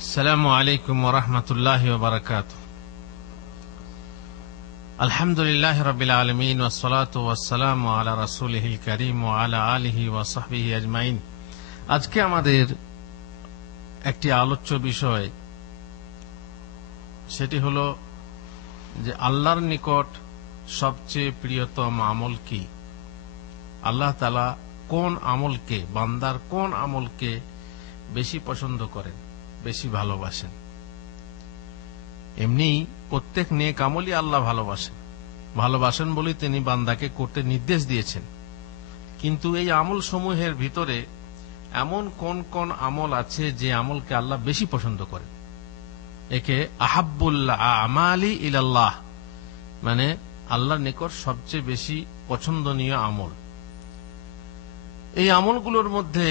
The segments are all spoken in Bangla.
আসসালামু আলাইকুম ওয়া রাহমাতুল্লাহি ওয়া বারাকাতুহু। আলহামদুলিল্লাহি রাব্বিল আলামিন ওয়াস সালাতু ওয়াস সালামু আলা রাসূলিহিল কারীম ওয়া আলা আলিহি ওয়া সাহবিহি আজমাইন। আজকে আমাদের একটি আলোচ্য বিষয়, সেটি হলো যে আল্লাহর নিকট সবচেয়ে প্রিয়তম আমল কি। আল্লাহ তাআলা কোন আমলকে, বান্দার কোন আমলকে বেশি পছন্দ করেন, বেশি ভালোবাসেন। এমনি প্রত্যেক নেক আমলই আল্লাহ ভালোবাসেন বলে তিনি বান্দাকে করতে নির্দেশ দিয়েছেন। কিন্তু এই আমল সমূহের ভিতরে এমন কোন কোন আমল আছে যে আমলকে আল্লাহ বেশি পছন্দ করেন। একে আহাব্বুল আমালি ইলাল্লাহ, মানে আল্লাহর নিকট সবচেয়ে বেশি পছন্দনীয় আমল। এই আমলগুলোর মধ্যে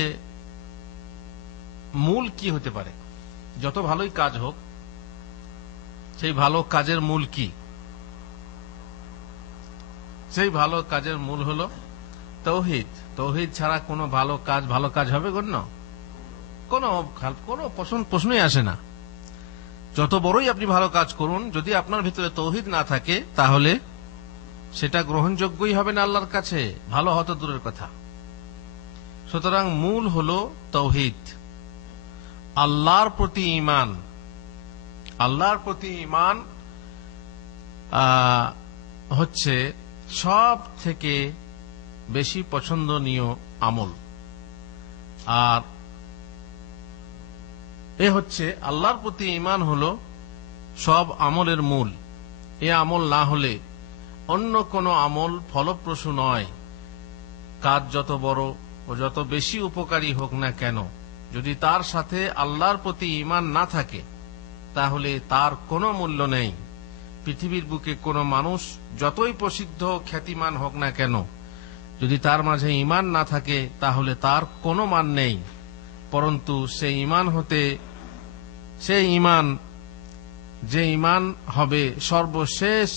মূল কি হতে পারে? যত ভালোই কাজ হোক, সেই ভালো কাজের মূল কি? সেই ভালো কাজের মূল হলো তাওহীদ। তাওহীদ ছাড়া কোনো ভালো কাজ হবে গণ্য? কোনো প্রশ্নই আসে না। যত বড়ই আপনি ভালো কাজ করুন, যদি আপনার ভিতরে তাওহীদ না থাকে তাহলে সেটা গ্রহণযোগ্যই হবে না আল্লাহর কাছে, ভালো হতো দূরের কথা। সুতরাং মূল হলো তাওহীদ, আল্লাহর প্রতি ঈমান। আল্লাহর প্রতি ঈমান হচ্ছে সব থেকে বেশি পছন্দনীয় আমল। আর এ হচ্ছে আল্লাহর প্রতি ঈমান হলো সব আমলের মূল। এ আমল না হলে অন্য কোনো আমল ফলপ্রসূ নয়। কাজ যত বড় ও যত বেশি উপকারী হোক না কেন, যদি তার সাথে আল্লাহর প্রতি ঈমান না থাকে তাহলে তার কোনো মূল্য নেই। পৃথিবীর বুকে কোনো মানুষ যতই প্রসিদ্ধ খ্যাতিমান হোক না কেন, যদি তার মাঝে ঈমান না থাকে তাহলে তার কোনো মান নেই। পরন্তু সেই ঈমান যে ঈমান হবে সর্বশেষ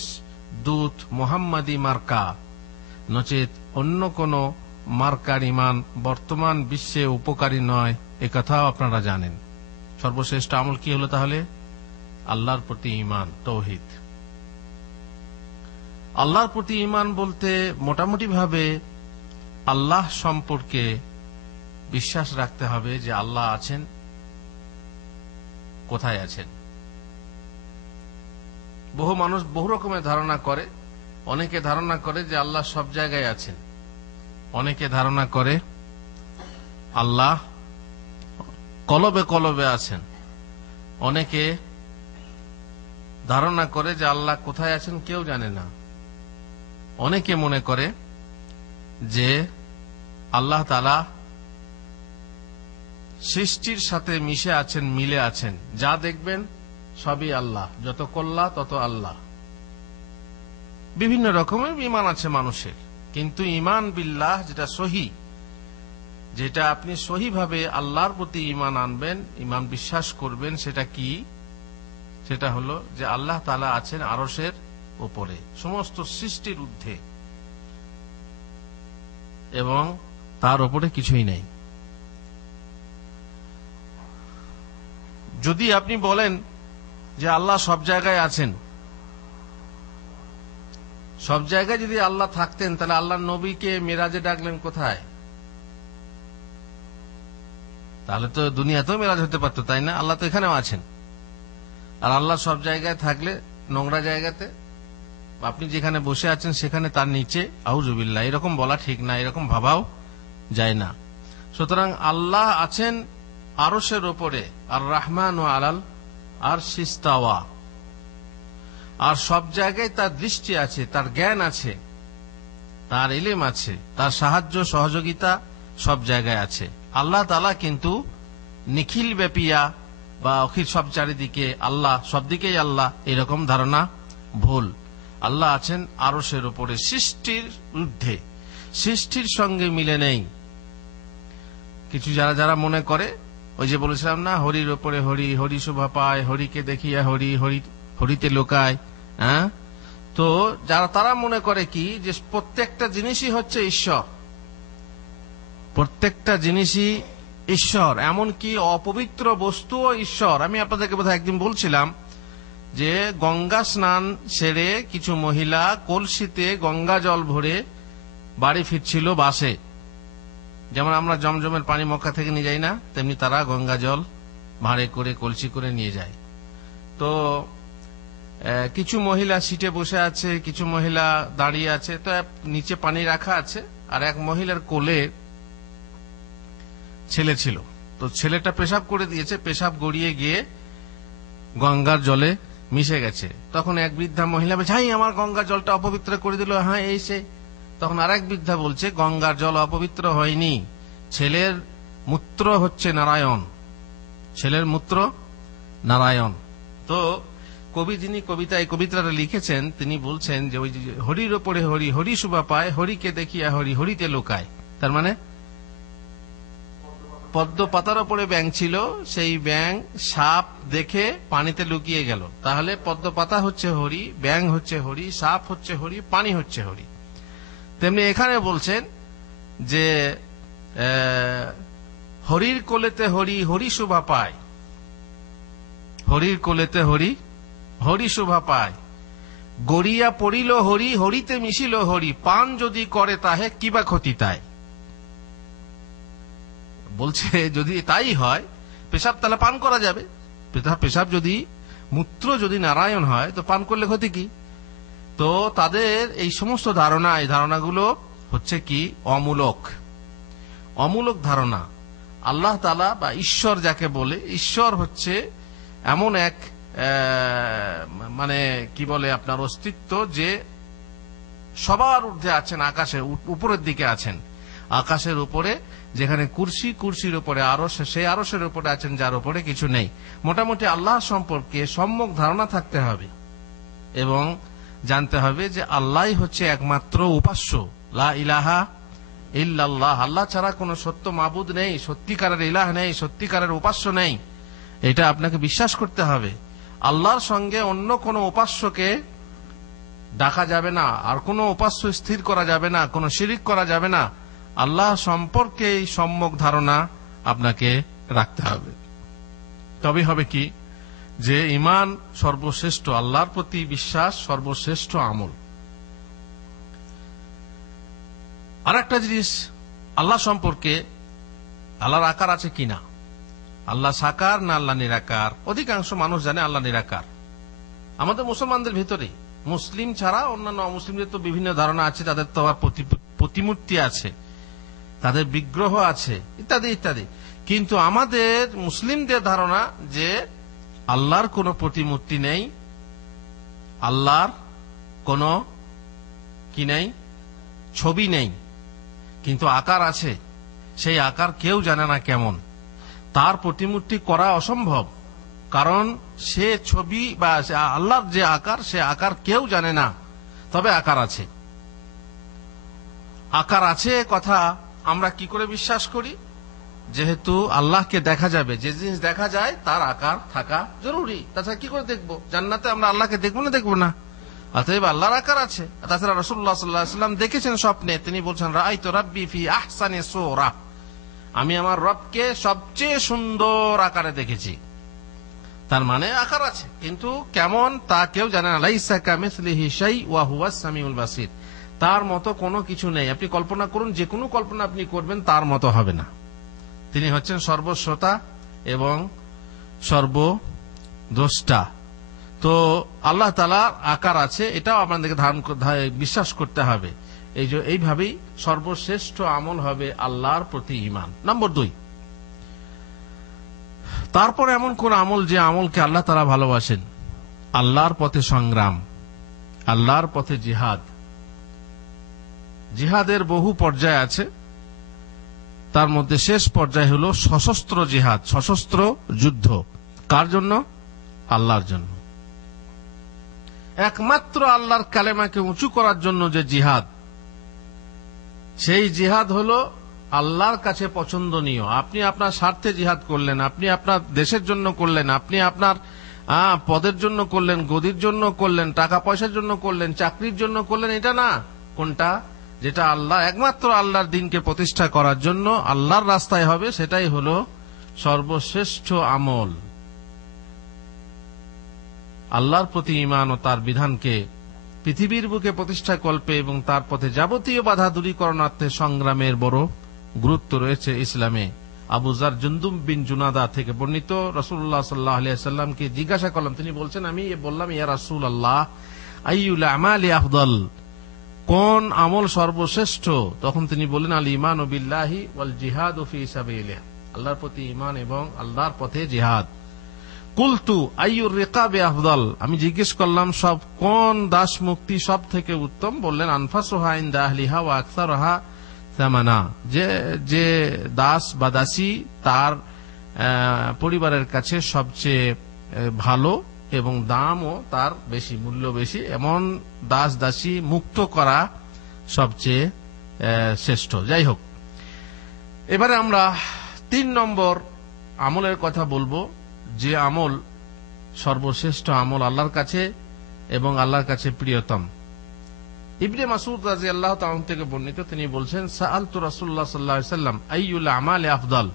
দূত মুহাম্মাদি মার্কা, নচেত অন্য কোনো মার্কার ঈমান বর্তমান বিশ্বে উপকারী নয়, এ কথাও আপনারা জানেন। সর্বশ্রেষ্ঠ আমল কি হলো তাহলে? আল্লাহর প্রতি ঈমান, তাওহীদ। আল্লাহর প্রতি ঈমান বলতে মোটামুটি ভাবে আল্লাহ সম্পর্কে বিশ্বাস রাখতে হবে যে আল্লাহ আছেন, কোথায় আছেন। বহু মানুষ বহু রকমের ধারণা করে। অনেকে ধারণা করে যে আল্লাহ সব জায়গায় আছেন, অনেকে ধারণা করে আল্লাহ কলবে কলবে আছেন, অনেকে ধারণা করে যে আল্লাহ কোথায় আছেন কেউ জানে না। অনেকে মনে করে যে আল্লাহ তাআলা সৃষ্টির সাথে মিশে আছেন, মিলে আছেন। যা দেখবেন সবই আল্লাহ, যত কল্লা তত আল্লাহ। বিভিন্ন রকমের ঈমান আছে মানুষের, কিন্তু ঈমান বিল্লাহ যেটা সহি, যেটা আপনি সহিভাবে আল্লাহর প্রতি ঈমান আনবেন, ঈমান বিশ্বাস করবেন, সেটা কি? সেটা হলো যে আল্লাহ তাআলা আছেন আরশের উপরে, সমস্ত সৃষ্টির ঊর্ধ্বে, এবং তার উপরে কিছুই নেই। যদি আপনি বলেন যে আল্লাহ সব জায়গায় আছেন, সব জায়গায় যদি আল্লাহ থাকতেন তাহলে আল্লাহর নবীকে মেরাজে ডাকলেন কোথায়? তাহলে তো দুনিয়াতেও মেরাজ হতে পারতো, তাই না? আল্লাহ তো এখানেও আছেন। আর আল্লাহ সব জায়গায় থাকলে নোংরা জায়গাতে, আপনি যেখানে বসে আছেন সেখানে তার নিচে, আউযুবিল্লাহ, এরকম বলা ঠিক না, এরকম ভাবাও যায় না। সুতরাং আল্লাহ আছেন আরশের উপরে, আর রাহমানু আলাল আরশি ইস্তাওয়া। আর সব জায়গায় তার দৃষ্টি আছে, তার জ্ঞান আছে, তার ইলম আছে, তার সাহায্য সহযোগিতা সব জায়গায় আছে। আল্লাহ তাআলা কিন্তু নিখিল ব্যাপিয়া বা অখিল, সব চারিদিকে আল্লাহ, সব দিকেই আল্লাহ, এরকম ধারণা ভুল। আল্লাহ আছেন আরশের উপরে, সৃষ্টির ঊর্ধ্বে, সৃষ্টির সঙ্গে মিলে নেই। কিছু যারা মনে করে, ওই যে বলেছিলাম না, হরির ওপরে হরি, হরি শোভা পায়, হরিকে দেখিয়া হরি, হরিতে লোকায়। তো তারা মনে করে কি যে প্রত্যেকটা জিনিসই হচ্ছে ঈশ্বর, প্রত্যেকটা জিনিসই ঈশ্বর, এমনকি অপবিত্র বস্তুও ঈশ্বর। আমি আপনাদেরকে বোধহয় একদিন বলছিলাম যে গঙ্গা স্নান সেরে কিছু মহিলা কলসিতে গঙ্গা জল ভরে বাড়ি ফিরছিল বাসে। যেমন আমরা জমজমের পানি মক্কা থেকে নিয়ে যাই না, তেমনি তারা গঙ্গা জল ভাঁড়ে করে কলসি করে নিয়ে যায়। তো কিছু মহিলা সিটে বসে আছে, কিছু মহিলা দাঁড়িয়ে আছে। তো নিচে পানি রাখা আছে, আর এক মহিলার কোলে ছেলে ছিল। তো ছেলেটা পেশাব করে দিয়েছে, পেশাব গড়িয়ে গিয়ে গঙ্গার জলে মিশে গেছে। তখন এক বৃদ্ধা মহিলা বলছে, হাই আমার গঙ্গার জলটা অপবিত্র করে দিল। হ্যাঁ এই সে। তখন আরেক বৃদ্ধা বলছে, গঙ্গার জল অপবিত্র হয়নি, ছেলের মূত্র হচ্ছে নারায়ণ, ছেলের মূত্র নারায়ণ। তো কবি যিনি কবিতাটা লিখেছেন তিনি বলছেন যে ওই হরির ওপরে হরি, হরি শোভা পায়, হরিকে দেখিয়া হরি, হরিতে লোকায়। তার মানে পদ্ম পাতার ওপরে ব্যাঙ ছিল, সেই ব্যাঙ সাপ দেখে পানিতে লুকিয়ে গেল। তাহলে পদ্ম পাতা হচ্ছে হরি, ব্যাঙ হচ্ছে হরি, সাপ হচ্ছে হরি, পানি হচ্ছে হরি। তেমনি এখানে বলছেন যে হরির কোলেতে হরি, হরি শোভা পায়, হরির কোলেতে হরি, হরি শোভা পায়, গড়িয়া পড়িল হরি, হরিতে মিশিল হরি, পান যদি করে তাহে কিবা ক্ষতি তাই। বলছে যদি তাই হয়, পেশাব তাহলে পান করা যাবে। পেশাব যদি, মূত্র যদি নারায়ণ হয় তো পান করলে ক্ষতি কি? তো তাদের এই সমস্ত ধারণা, এই ধারণাগুলো হচ্ছে কি অমূলক, অমূলক ধারণা। আল্লাহ তাআলা বা ঈশ্বর যাকে বলে, ঈশ্বর হচ্ছে এমন এক মানে কি বলে আপনার অস্তিত্ব যে সবার ঊর্ধ্বে আছেন, আকাশের উপরের দিকে আছেন। আকাশের উপরে যেখানে কুরসি, কুরসির উপরে আরশ, সেই আরশের উপরে আছেন যার উপরে কিছু নেই। মোটামুটি আল্লাহ সম্পর্কে সম্যক ধারণা থাকতে হবে এবং জানতে হবে যে আল্লাহ হচ্ছে একমাত্র উপাস্য। লা ইলাহা ইল্লাল্লাহ, আল্লাহ ছাড়া কোনো সত্য মাবুদ নেই, সত্যিকারের ইলাহ নেই, সত্যিকারের উপাস্য নেই। এটা আপনাকে বিশ্বাস করতে হবে। আল্লাহর সঙ্গে অন্য কোনো উপাস্যকে ডাকা যাবে না, আর কোনো উপাস্য স্থির করা যাবে না, কোনো শিরিক করা যাবে না। আল্লাহ সম্পর্কে এই সম্যক ধারণা আপনাকে রাখতে হবে। তবে হবে কি যে ঈমান সর্বশ্রেষ্ঠ, আল্লাহর প্রতি বিশ্বাস সর্বশ্রেষ্ঠ আমল। আর একটা জিনিস আল্লাহ সম্পর্কে, আল্লাহর আকার আছে কিনা, আল্লাহ সাকার না আল্লাহ নিরাকার। অধিকাংশ মানুষ জানে আল্লাহ নিরাকার। আমাদের মুসলমানদের ভিতরে, মুসলিম ছাড়া অন্যান্য অমুসলিমদের তো বিভিন্ন ধারণা আছে, তাদের তো আবার প্রতিমূর্তি আছে, তাদের বিগ্রহ আছে, ইত্যাদি ইত্যাদি। কিন্তু আমাদের মুসলিমদের ধারণা যে আল্লাহর কোনো প্রতিমূর্তি নেই, আল্লাহর কোনো কি নেই, ছবি নেই, কিন্তু আকার আছে। সেই আকার কেউ জানে না কেমন, তার প্রতিমূর্তি করা অসম্ভব, কারণ সে ছবি বা আল্লাহর যে আকার, সে আকার কেউ জানে না। তবে আকার আছে, আকার আছে কথা আমরা কি করে বিশ্বাস করি? যেহেতু আল্লাহকে দেখা যাবে, যে জিনিস দেখা যায় তার আকার থাকা জরুরি। তাছাড়া কি করে দেখবো? জান্নাতে আমরা আল্লাহকে দেখবো না, দেখবো না। অতএব আল্লাহর আকার আছে। তাছাড়া রাসূলুল্লাহ সাল্লাল্লাহু আলাইহি ওয়াসাল্লাম দেখেছেন স্বপ্নে, তিনি বলছেন রাআইতু রাব্বি ফি আহসানি সূরা, আমি আমার রবকে সবচেয়ে সুন্দর আকারে দেখেছি। তার মানে আকার আছে, কিন্তু কেমন তা কেউ জানে না। লাইসা কামিসলিহি শাই ওয়া হুয়াস সামিউল বাসির, তার মতো কোনো কিছু নেই। আপনি কল্পনা করুন, যে কোনো কল্পনা আপনি করবেন তার মতো হবে না। তিনি হচ্ছেন সর্বশ্রোতা এবং সর্বদ্রষ্টা। তো আল্লাহ তাআলার আকার আছে, এটাও আপনাদেরকে বিশ্বাস করতে হবে। এইভাবেই সর্বশ্রেষ্ঠ আমল হবে আল্লাহর প্রতি ঈমান। নম্বর 2, তারপর এমন কোন আমল যে আমলকে আল্লাহ তাআলা ভালোবাসেন? আল্লাহর পথে সংগ্রাম, আল্লাহর পথে জিহাদ। জিহাদের বহু পর্যায় আছে, তার মধ্যে শেষ পর্যায় হলো সশস্ত্র জিহাদ, সশস্ত্র যুদ্ধ। কার জন্য? আল্লাহর জন্য। একমাত্র আল্লাহর কালেমাকে উঁচু করার জন্য যে জিহাদ, সেই জিহাদ হলো আল্লাহর কাছে পছন্দনীয়। আপনি আপনার স্বার্থে জিহাদ করলেন, আপনি আপনার দেশের জন্য করলেন, আপনি আপনার পদের জন্য করলেন, গদির জন্য করলেন, টাকা পয়সার জন্য করলেন, চাকরির জন্য করলেন, এটা না। কোনটা? যেটা আল্লাহ একমাত্র আল্লাহর দিনকে প্রতিষ্ঠা করার জন্য আল্লাহর রাস্তায় হবে, সেটাই হলো সর্বশ্রেষ্ঠ আমল। আল্লাহর প্রতি ঈমান ও তার বিধানকে পৃথিবীর বুকে প্রতিষ্ঠা কল্পে এবং তার পথে যাবতীয় বাধা দূরীকরণার্থে সংগ্রামের বড় গুরুত্ব রয়েছে ইসলামে। আবু যার জুনদুব বিন জুনাদা থেকে বর্ণিত, রাসূলুল্লাহ সাল্লাল্লাহু আলাইহি ওয়াসাল্লামকে জিজ্ঞাসা করলাম, তিনি বলছেন, আমি বললাম, ইয়া রাসূলুল্লাহ, আইয়ুল আমালি আফদল, কোন আমল সর্বশ্রেষ্ঠ? তখন তিনি বললেন, আল ঈমানু বিল্লাহি ওয়াল জিহাদু ফি সাবিলিহি, আল্লাহর প্রতি ঈমান এবং আল্লাহর পথে জিহাদ। কুলতু আইয়ুর রিকাবি আফদল, আমি জিজ্ঞেস করলাম, সব কোন দাস মুক্তি সব থেকে উত্তম? বললেন, আনফাসুহা ইনদা আহলিহা ওয়া আকসারুহা সামানা, যে দাস বা দাসী তার পরিবারের কাছে সবচেয়ে ভালো এবং দামও তার বেশি, মূল্য বেশি, এমন দাস দাসী মুক্ত করা সবচেয়ে শ্রেষ্ঠ। যাই হোক, এবারে আমরা 3 নম্বর আমলের কথা বলবো, যে আমল সর্বশ্রেষ্ঠ আমল আল্লাহর কাছে এবং আল্লাহর কাছে প্রিয়তম। ইবনে মাসউদ রাদিয়াল্লাহু তাআলা থেকে বর্ণিত, তিনি বলছেন, সাআলতু রাসূলুল্লাহ সাল্লাল্লাহু আলাইহি ওয়াসাল্লাম আইয়ুল আমালি আফদল,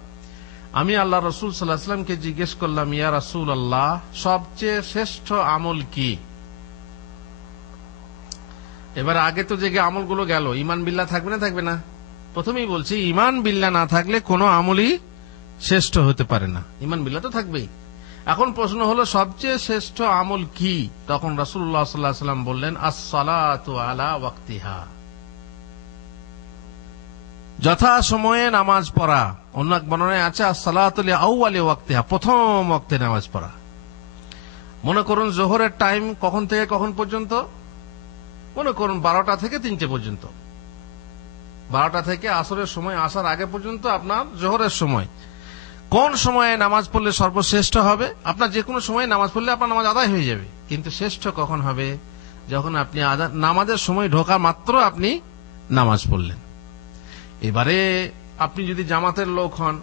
আমি আল্লাহ রাসূল সাল্লাল্লাহু আলাইহি ওয়াসাল্লামকে জিজ্ঞেস করলাম, ইয়া রাসূলুল্লাহ, সবচেয়ে শ্রেষ্ঠ আমল কি? এবার আগে তো যে আমলগুলো গেল, ঈমান বিল্লাহ থাকবে না থাকবে না? প্রথমেই বলছি, ঈমান বিল্লাহ না থাকলে কোনো আমলই শ্রেষ্ঠ হতে পারে না। ঈমান বিল্লাহ তো থাকবেই। এখন প্রশ্ন হলো, সবচেয়ে শ্রেষ্ঠ আমল কি? তখন রাসূলুল্লাহ সাল্লাল্লাহু আলাইহি ওয়াসাল্লাম বললেন, আস-সালাতু আলা ওয়াক্তিহা, যথা সময়ে নামাজ পড়া। অন্য এক বর্ণনায় আছে, আস-সালাতু লি আউয়ালি ওয়াক্তিহা, প্রথম ওয়াক্তে নামাজ পড়া। মনে করুন জোহরের টাইম কখন থেকে কখন পর্যন্ত? মনে করুন 12টা থেকে 3টে পর্যন্ত। 12টা থেকে আসরের সময় আসার আগে পর্যন্ত আপনার জোহরের সময়। কোন সময়ে নামাজ পড়লে সর্বশ্রেষ্ঠ হবে? আপনার যে কোনো সময় নামাজ পড়লে আপনার নামাজ আদায় হয়ে যাবে, কিন্তু শ্রেষ্ঠ কখন হবে? যখন আপনি নামাজের সময় ঢোকা মাত্র আপনি নামাজ পড়লেন। এবারে আপনি যদি জামাতের লোক হন,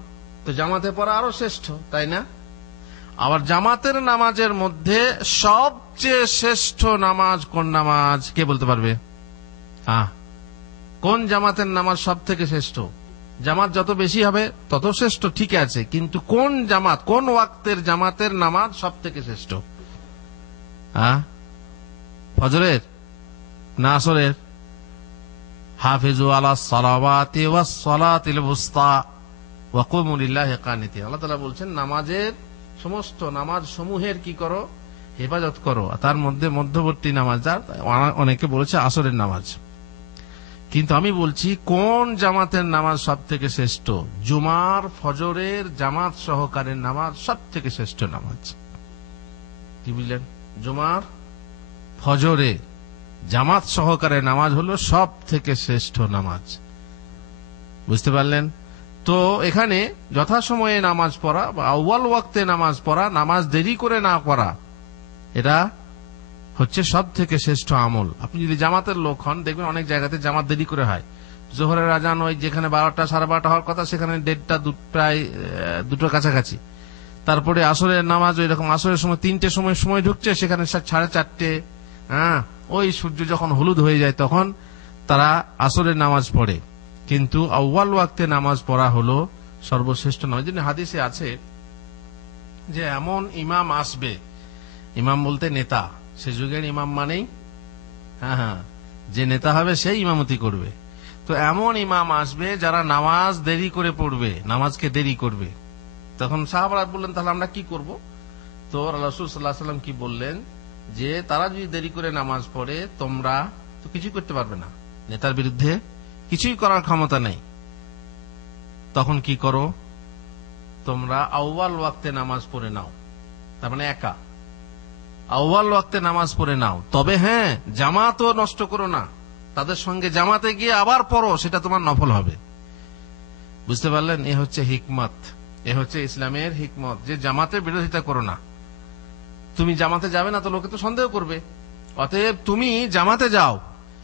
তো জামাতে পড়া আরো শ্রেষ্ঠ, তাই না? আবার জামাতের নামাজের মধ্যে সবচেয়ে শ্রেষ্ঠ নামাজ কোন নামাজ, কে বলতে পারবে? কোন জামাতের নামাজ সব থেকে শ্রেষ্ঠ? জামাত যত বেশি হবে তত শ্রেষ্ঠ, ঠিক আছে, কিন্তু কোন জামাত, কোন ওয়াক্তের জামাতের নামাজ সব থেকে শ্রেষ্ঠ? ফজরের না আসরের? হাফিজু আলাস সালাওয়াতি ওয়াস সালাতিল উসতা ওয়া কুমু লিল্লাহি কানিতিন। আল্লাহ তাআলা বলছেন, নামাজের সমস্ত নামাজ সমূহের কি করো? হেফাজত করো। তার মধ্যে মধ্যবর্তী নামাজ, অনেকে বলেছে আসরের নামাজ, কিন্তু আমি বলছি কোন জামাতের নামাজ সব থেকে শ্রেষ্ঠ? জুমার ফজরের জামাত সহকারের নামাজ সব থেকে শ্রেষ্ঠ নামাজ। কি বুঝলেন? জুমার ফজরে জামাত সহকারে নামাজ হলো সব থেকে শ্রেষ্ঠ নামাজ। বুঝতে পারলেন তো? এখানে যথাসময়ে নামাজ পড়া বা আউয়াল ওয়াক্তে নামাজ পড়া, নামাজ দেরি করে না পড়া, এটা হচ্ছে সব থেকে শ্রেষ্ঠ আমল। আপনি যদি জামাতের লোক হন, দেখবেন অনেক জায়গাতে জামাত দেরি করে হয়। জোহরের আজান ওই যেখানে 12টা 12:30 হওয়ার কথা, সেখানে 1:30 প্রায় 2টোর কাছাকাছি। তারপরে আসরের নামাজ ওই রকম, আসরের সময় 3টের সময় ঢুকছে, সেখানে 4:30। ওই সূর্য যখন হলুদ হয়ে যায় তখন তারা আসরের নামাজ পড়ে। কিন্তু আউয়াল ওয়াক্তে নামাজ পড়া হলো সর্বশ্রেষ্ঠ নামাজ। হাদিসে আছে যে এমন ইমাম আসবে, ইমাম বলতে নেতা, সে যুগের ইমাম মানেই যে নেতা হবে সেই ইমামতি করবে। তো এমন ইমাম আসবে যারা নামাজ দেরি করে পড়বে, নামাজকে দেরি করবে। তখন সাহাবারা বললেন, তাহলে আমরা কি করব? তো রাসূল সাল্লাল্লাহু আলাইহি ওয়াসাল্লাম কি বললেন, যে তারা যদি দেরি করে নামাজ পড়ে, তোমরা তো কিছুই করতে পারবে না, নেতার বিরুদ্ধে কিছুই করার ক্ষমতা নেই। তখন কি করো? তোমরা আউয়াল ওয়াক্তে নামাজ পড়ে নাও, তার মানে একা আউয়াল ওয়াক্তে নামাজ পড়ে নাও। তবে হ্যাঁ, জামাতও নষ্ট করো না, তাদের সঙ্গে জামাতে গিয়ে আবার পড়ো, সেটা তোমার নফল হবে। বুঝতে পারলেন? এ হচ্ছে হিকমত, এ হচ্ছে ইসলামের হিকমত, যে জামাতের বিরোধিতা করো না। তুমি জামাতে যাবে না তো লোকে তো সন্দেহ করবে, অতএব তুমি জামাতে যাও,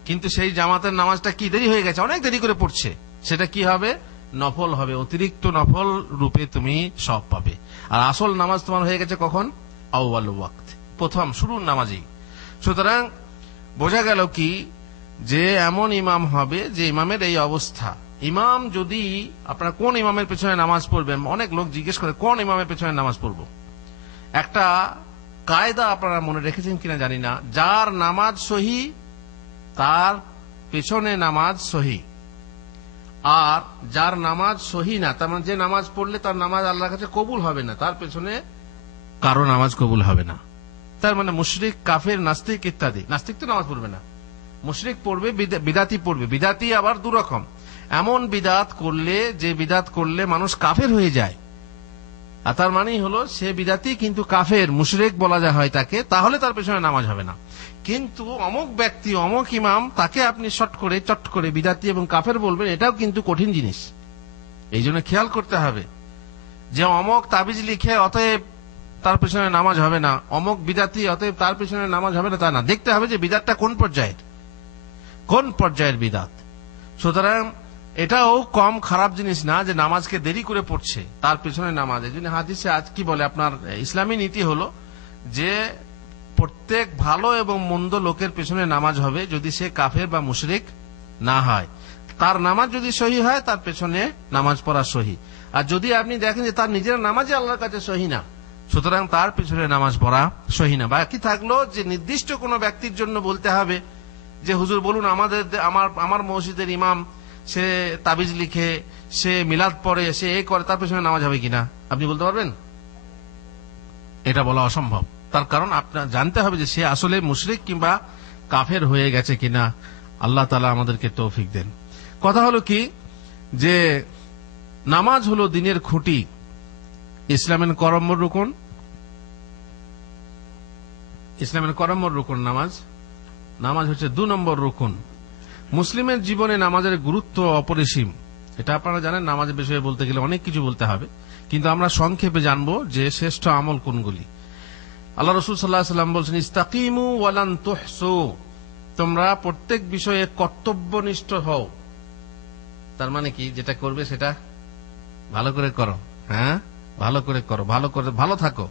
কিন্তু সেই জামাতের নামাজটা কি দেরি হয়ে গেছে, অনেক দেরি করে পড়ছে, সেটা কি হবে? নফল হবে, অতিরিক্ত নফল রূপে তুমি সব পাবে। আর আসল নামাজ তোমার হয়ে গেছে কখন? আউয়াল ওয়াক্ত, প্রথম শুরুর নামাজই। সুতরাং বোঝা গেল কি, যে এমন ইমাম হবে যে ইমামের এই অবস্থা। ইমাম যদি, আপনারা কোন ইমামের পেছনে নামাজ পড়বেন, অনেক লোক জিজ্ঞেস করে কোন ইমামের পেছনে নামাজ পড়ব। একটা কায়দা আপনারা মনে রেখেছেন কিনা জানি না, যার নামাজ সহি তার পেছনে নামাজ সহি, আর যার নামাজ সহি না, তার মানে যে নামাজ পড়লে তার নামাজ আল্লাহর কাছে কবুল হবে না, তার পেছনে কারো নামাজ কবুল হবে না। তার মানে মুশরিক, কাফের, নাস্তিক ইত্যাদি। নাস্তিক তো নামাজ পড়বে না, মুশরিক পড়বে, বিদাতি পড়বে। বিদাতি আবার দুরকম, এমন বিদাত করলে যে বিদাত করলে মানুষ কাফের হয়ে যায়, আর তার মানেই হলো সে বিদাতি কিন্তু কাফের, মুশরিক বলা যায় হয় তাকে, তাহলে তার পেছনে নামাজ হবে না। কিন্তু অমুক ব্যক্তি, অমুক ইমাম, তাকে আপনি চট করে বিদাতি এবং কাফের বলবেন, এটাও কিন্তু কঠিন জিনিস। এই জন্য খেয়াল করতে হবে যে অমুক তাবিজ লিখে অতএব তার পেছনে নামাজ হবে না, অমুক বিদাতি অতএব তার পেছনে নামাজ হবে না, তা না। দেখতে হবে যে বিদাতটা কোন পর্যায়ের বিদাত। সুতরাং এটাও কম খারাপ জিনিস না যে নামাজকে দেরি করে পড়ছে, তার পেছনে নামাজ। এই জন্য হাদিসে আজ কি বলে, আপনার ইসলামী নীতি হলো যে প্রত্যেক ভালো এবং মন্দ লোকের পেছনে নামাজ হবে যদি সে কাফের বা মুশরিক না হয়। তার নামাজ যদি সহি হয় তার পেছনে নামাজ পড়া সহি, আর যদি আপনি দেখেন যে তার নিজের নামাজই আল্লাহর কাছে সহি না, সুতরাং তার পেছনে নামাজ পড়া সহি না। বাকি থাকলো যে নির্দিষ্ট কোনো ব্যক্তির জন্য বলতে হবে যে হুজুর বলুন আমার মসজিদের ইমাম সে তাবিজ লিখে, সে মিলাদ পড়ে, সে এ করে, তার পেছনে নামাজ হবে কিনা আপনি বলতে পারবেন? এটা বলা অসম্ভব। তার কারণ আপনার জানতে হবে যে সে আসলে মুশরিক কিংবা কাফের হয়ে গেছে কিনা। আল্লাহ তাআলা আমাদেরকে তৌফিক দেন। কথা হলো কি যে নামাজ হলো দ্বীনের খুঁটি, ইসলামের করম্বর রুকন। নামাজ হচ্ছে 2 নম্বর রুকন। মুসলিমের জীবনে নামাজের গুরুত্ব অপরিসীম। এটা আপনারা জানেন, নামাজের বিষয়ে বলতে গেলে অনেক কিছু বলতে হবে, কিন্তু আমরা সংক্ষেপে জানবো যে শ্রেষ্ঠ আমল কোনগুলি। আল্লাহ রাসূল সাল্লাল্লাহু আলাইহি ওয়াসাল্লাম বলছেন, ইস্তাকিমু ওয়ালান তুহসু, তোমরা প্রত্যেক বিষয়ে কর্তব্যনিষ্ঠ হও। তার মানে কি, যেটা করবে সেটা ভালো করে করো, হ্যাঁ ভালো করে করো, ভালো থাকো।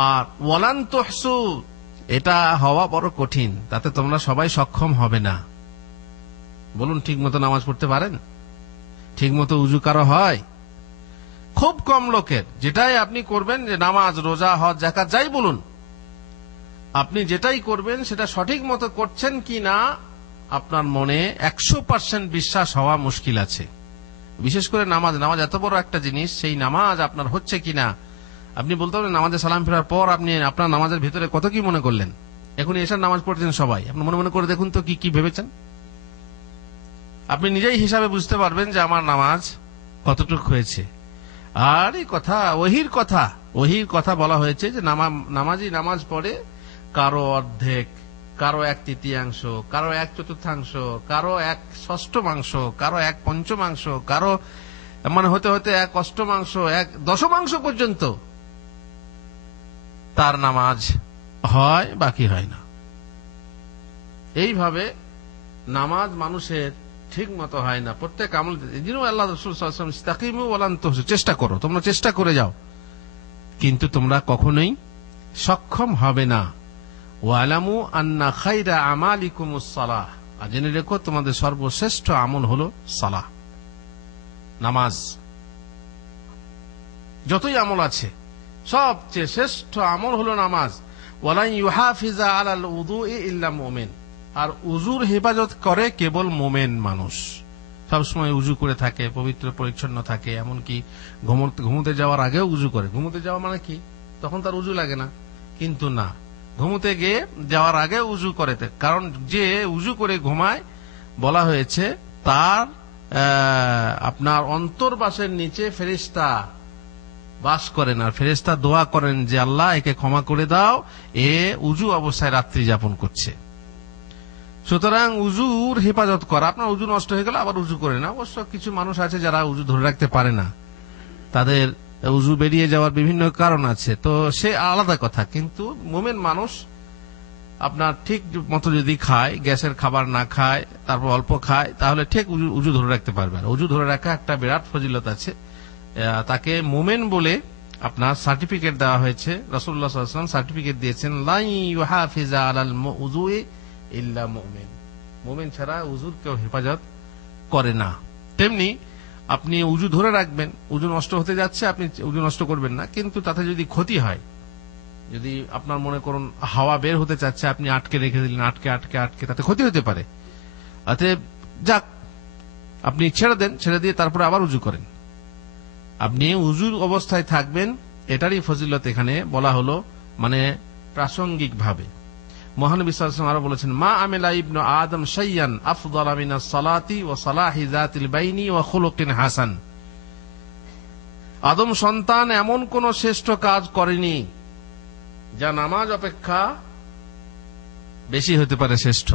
আর ওয়ালান তুহসু, এটা হওয়া বড় কঠিন, তাতে তোমরা সবাই সক্ষম হবে না। বলুন, ঠিক মতো নামাজ পড়তে পারেন? ঠিক মতো উজু কারো হয়? খুব কম লোকের। যেটাই আপনি করবেন, যে নামাজ, রোজা, হজ, যাকাত, যাই বলুন, আপনি যেটাই করবেন সেটা সঠিক মতো করছেন কি না আপনার মনে 100% বিশ্বাস হওয়া মুশকিল আছে। বিশেষ করে নামাজ এত বড় একটা জিনিস, সেই নামাজ আপনার হচ্ছে কিনা। আপনি বলতে পারেন নামাজে সালাম ফেরার পর আপনি আপনার নামাজের ভিতরে কত কি মনে করলেন। এখন এসার নামাজ পড়ছেন সবাই, আপনি মনে করে দেখুন তো কি ভেবেছেন। আপনি নিজেই হিসাবে বুঝতে পারবেন যে আমার নামাজ কতটুক হয়েছে। আর এই কথা ওহির কথা বলা হয়েছে যে নামাজি নামাজ পড়ে কারো অর্ধেক, কারো 1/3, কারো 1/4, কারো 1/6, কারো 1/5, কারো মানে হতে 1/8, 1/10 পর্যন্ত তার নামাজ হয়, বাকি হয় না। এইভাবে নামাজ মানুষের ঠিক মতো হয় না। প্রত্যেক আমল, আল্লাহ রাসূল সাল্লাল্লাহু আলাইহি ওয়াসাল্লাম ইস্তাকিমু ওয়ালান তুহসু, চেষ্টা করো, তোমরা চেষ্টা করে যাও, কিন্তু তোমরা কখনোই সক্ষম হবে না। ওয়ালামু আন্না খায়রা আমালিকুমুস সালাহ, আর জেনে রেখো তোমাদের সর্বশ্রেষ্ঠ আমল হলো সালাহ, নামাজ। যতই আমল আছে সবচেয়ে শ্রেষ্ঠ আমল হলো নামাজ। ওয়ালান ইউহাফিজা আলাল উযুই ইল্লা মুমিন, আর উজুর হেফাজত করে কেবল মোমেন মানুষ। সবসময় উজু করে থাকে, পবিত্র পরিচ্ছন্ন থাকে, এমনকি ঘুমোতে যাওয়ার আগেও উজু করে। ঘুমোতে যাওয়া মানে কি, তখন তার উজু লাগে না, কিন্তু না, ঘুমোতে গিয়ে যাওয়ার আগে উজু করে। কারণ যে উজু করে ঘুমায়, বলা হয়েছে তার আপনার অন্তর্বাসের নিচে ফেরেশতা বাস করেন, আর ফেরেশতা দোয়া করেন যে আল্লাহ একে ক্ষমা করে দাও, এ উজু অবস্থায় রাত্রি যাপন করছে। সুতরাং উজুর হেফাজত করা। আপনার উজু নষ্ট হয়ে গেল আবার উজু করে না। অবশ্য কিছু মানুষ আছে যারা উজু ধরে রাখতে পারে না, তাদের উজু বেরিয়ে যাওয়ার বিভিন্ন কারণ আছে, তো সে আলাদা কথা। কিন্তু মুমিন মানুষ আপনার ঠিক মতো যদি খায়, গ্যাসের খাবার না খায়, তারপর অল্প খায়, তাহলে ঠিক উজু ধরে রাখতে পারবে। আর উজু ধরে রাখা একটা বিরাট ফজিলত আছে। তাকে মুমিন বলে আপনার সার্টিফিকেট দেওয়া হয়েছে। রাসূলুল্লাহ সাল্লাল্লাহু আলাইহি ওয়াসাল্লাম সার্টিফিকেট দিয়েছেন, লা ইউহাফিজা আলাল উযুই ইল্লা মুমিন। মুমিন ছাড়া উজুর কেউ হেফাজত করে না। তেমনি আপনি উজু ধরে রাখবেন, উজু নষ্ট হতে যাচ্ছে, আপনি উজু নষ্ট করবেন না, কিন্তু তাতে যদি ক্ষতি হয়, যদি আপনার মনে করুন হাওয়া বের হতে চাচ্ছে, আপনি আটকে রেখে দিলেন, আটকে আটকে আটকে, তাতে ক্ষতি হতে পারে। অতএব যাক, আপনি ছেড়ে দেন, ছেড়ে দিয়ে তারপরে আবার উজু করেন। আপনি উজুর অবস্থায় থাকবেন, এটারই ফজিলত এখানে বলা হলো, মানে প্রাসঙ্গিক ভাবে। মহানবী সাল্লাল্লাহু আলাইহি ওয়াসাল্লাম আরো বলেছেন, মা আমিলা ইবনু আদম শাইয়ান আফদালা মিনাস সালাতি ওয়া সালাহি যাতিল বাইনি ওয়া খুলুকিন হাসান। আদম সন্তান এমন কোন শ্রেষ্ঠ কাজ করেনি যা নামাজ অপেক্ষা বেশি হতে পারে শ্রেষ্ঠ।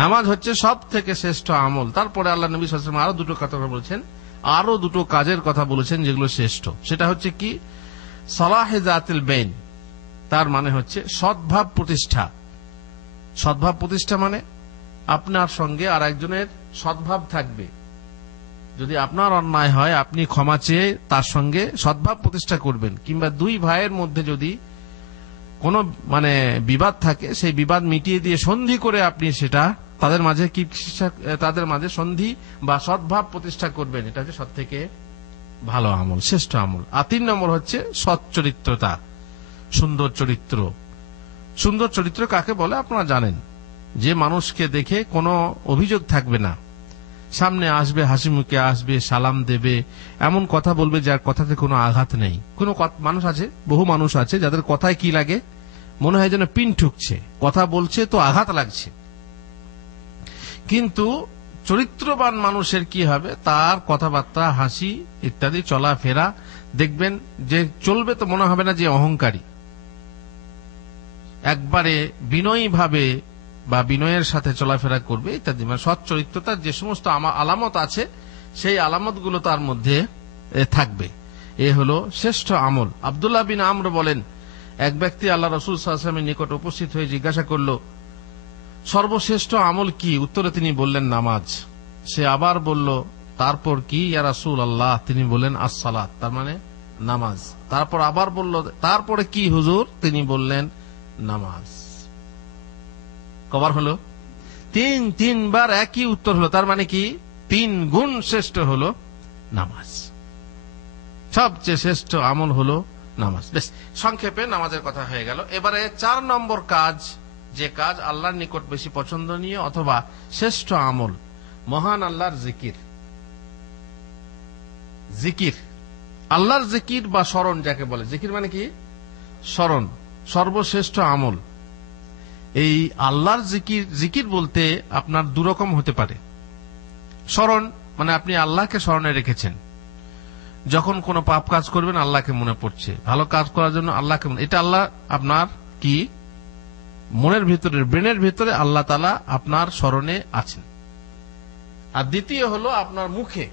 নামাজ হচ্ছে সব থেকে শ্রেষ্ঠ আমল। তারপরে আল্লাহ নবী সাল্লাল্লাহু আলাইহি ওয়াসাল্লাম আরো দুটো কথা বলেছেন, আরো দুটো কাজের কথা বলেছেন যেগুলো শ্রেষ্ঠ। সেটা হচ্ছে কি, সালাহে যাতিল বাইন, তার মানে হচ্ছে সদ্ভাব প্রতিষ্ঠা। সদ্ভাব প্রতিষ্ঠা মানে আপনার সঙ্গে আর একজনের সদ্ভাব থাকবে। যদি আপনার অন্যায় হয়, আপনি ক্ষমা চেয়ে তার সঙ্গে সদ্ভাব প্রতিষ্ঠা করবেন। কিংবা দুই ভাইয়ের মধ্যে যদি কোনো মানে বিবাদ থাকে, সেই বিবাদ মিটিয়ে দিয়ে সন্ধি করে আপনি সেটা তাদের মাঝে তাদের মাঝে সন্ধি বা সদ্ভাব প্রতিষ্ঠা করবেন। এটা হচ্ছে সব থেকে ভালো আমল, শ্রেষ্ঠ আমল। আর 3 নম্বর হচ্ছে সচ্চরিত্রতা, সুন্দর চরিত্র। সুন্দর চরিত্র কাকে বলে আপনারা জানেন, যে মানুষকে দেখে কোনো অভিযোগ থাকবে না, সামনে আসবে, হাসি মুখে আসবে, সালাম দেবে, এমন কথা বলবে যার কথাতে কোনো আঘাত নেই। কোনো মানুষ আছে, বহু মানুষ আছে যাদের কথায় কি লাগে, মনে হয় যেন পিন ঠুকছে, কথা বলছে তো আঘাত লাগছে। কিন্তু চরিত্রবান মানুষের কি হবে, তার কথাবার্তা, হাসি ইত্যাদি চলাফেরা দেখবেন যে চলবে তো মনে হবে না যে অহংকারী। একবারে বিনয়ী ভাবে বা বিনয়ের সাথে চলাফেরা করবে ইত্যাদি। মানে সৎ চরিত্রতার যে সমস্ত আলামত আছে, সেই আলামত গুলো তার মধ্যে থাকবে। এ হলো শ্রেষ্ঠ আমল। আব্দুল্লাহ বিন আমর বলেন, এক ব্যক্তি আল্লাহ রাসূল সাল্লাল্লাহু আলাইহি ওয়াসাল্লামের নিকট উপস্থিত হয়ে জিজ্ঞাসা করল, সর্বশ্রেষ্ঠ আমল কি? উত্তরে তিনি বললেন, নামাজ। সে আবার বলল, তারপর কি ইয়া রাসূলুল্লাহ? তিনি বললেন, আস-সালাত, তার মানে নামাজ। তারপর আবার বলল, তারপরে কি হুজুর? তিনি বললেন, নামাজ। কবার হলো? তিনবার একই উত্তর হলো। তার মানে কি, 3 গুণ শ্রেষ্ঠ হলো নামাজ। সবচেয়ে শ্রেষ্ঠ আমল হলো নামাজ। বেশ, সংক্ষেপে নামাজের কথা হয়ে গেল। এবারে 4 নম্বর কাজ, যে কাজ আল্লাহর নিকট বেশি পছন্দনীয় অথবা শ্রেষ্ঠ আমল, মহান আল্লাহর জিকির। জিকির, আল্লাহর জিকির বা স্মরণ যাকে বলে। জিকির মানে কি? স্মরণ। সর্বশ্রেষ্ঠ আমল। এই আল্লাহর জিকির, জিকির বলতে আপনার 2 রকম হতে পারে। স্মরণ মানে আপনি আল্লাহকে স্মরণে রেখেছেন, যখন কোনো পাপ কাজ করবেন আল্লাহকে মনে পড়ছে, ভালো কাজ করার জন্য আল্লাহকে, এটা আল্লাহ আপনার কি মনের ভিতরে, ব্রেনের ভিতরে আল্লাহ তাআলা আপনার স্মরণে আছেন। আর দ্বিতীয় হলো আপনার মুখে,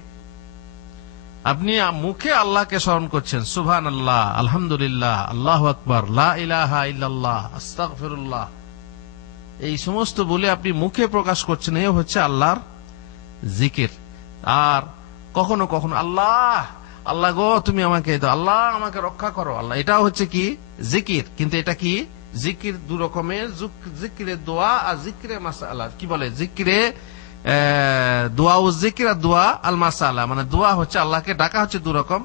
আপনি মুখে আল্লাহকে স্মরণ করছেন, সুবহানাল্লাহ, আলহামদুলিল্লাহ, আল্লাহু আকবার, লা ইলাহা ইল্লাল্লাহ, আস্তাগফিরুল্লাহ, এই সমস্ত বলে আপনি মুখে প্রকাশ করছেন। এই হচ্ছে আল্লাহর জিকির। আর কখনো কখনো আল্লাহ আল্লাহ গো তুমি আমাকে দাও, আল্লাহ আমাকে রক্ষা করো, আল্লাহ, এটাও হচ্ছে কি জিকির। কিন্তু এটা কি জিকির 2 রকমের, জিকিরে দোয়া আর জিকিরে মাসআলা। কি বলে? জিকিরে দোয়া ও জিকির আর দোয়া আল মাসআলা। মানে দোয়া হচ্ছে আল্লাহকে ডাকা হচ্ছে 2 রকম।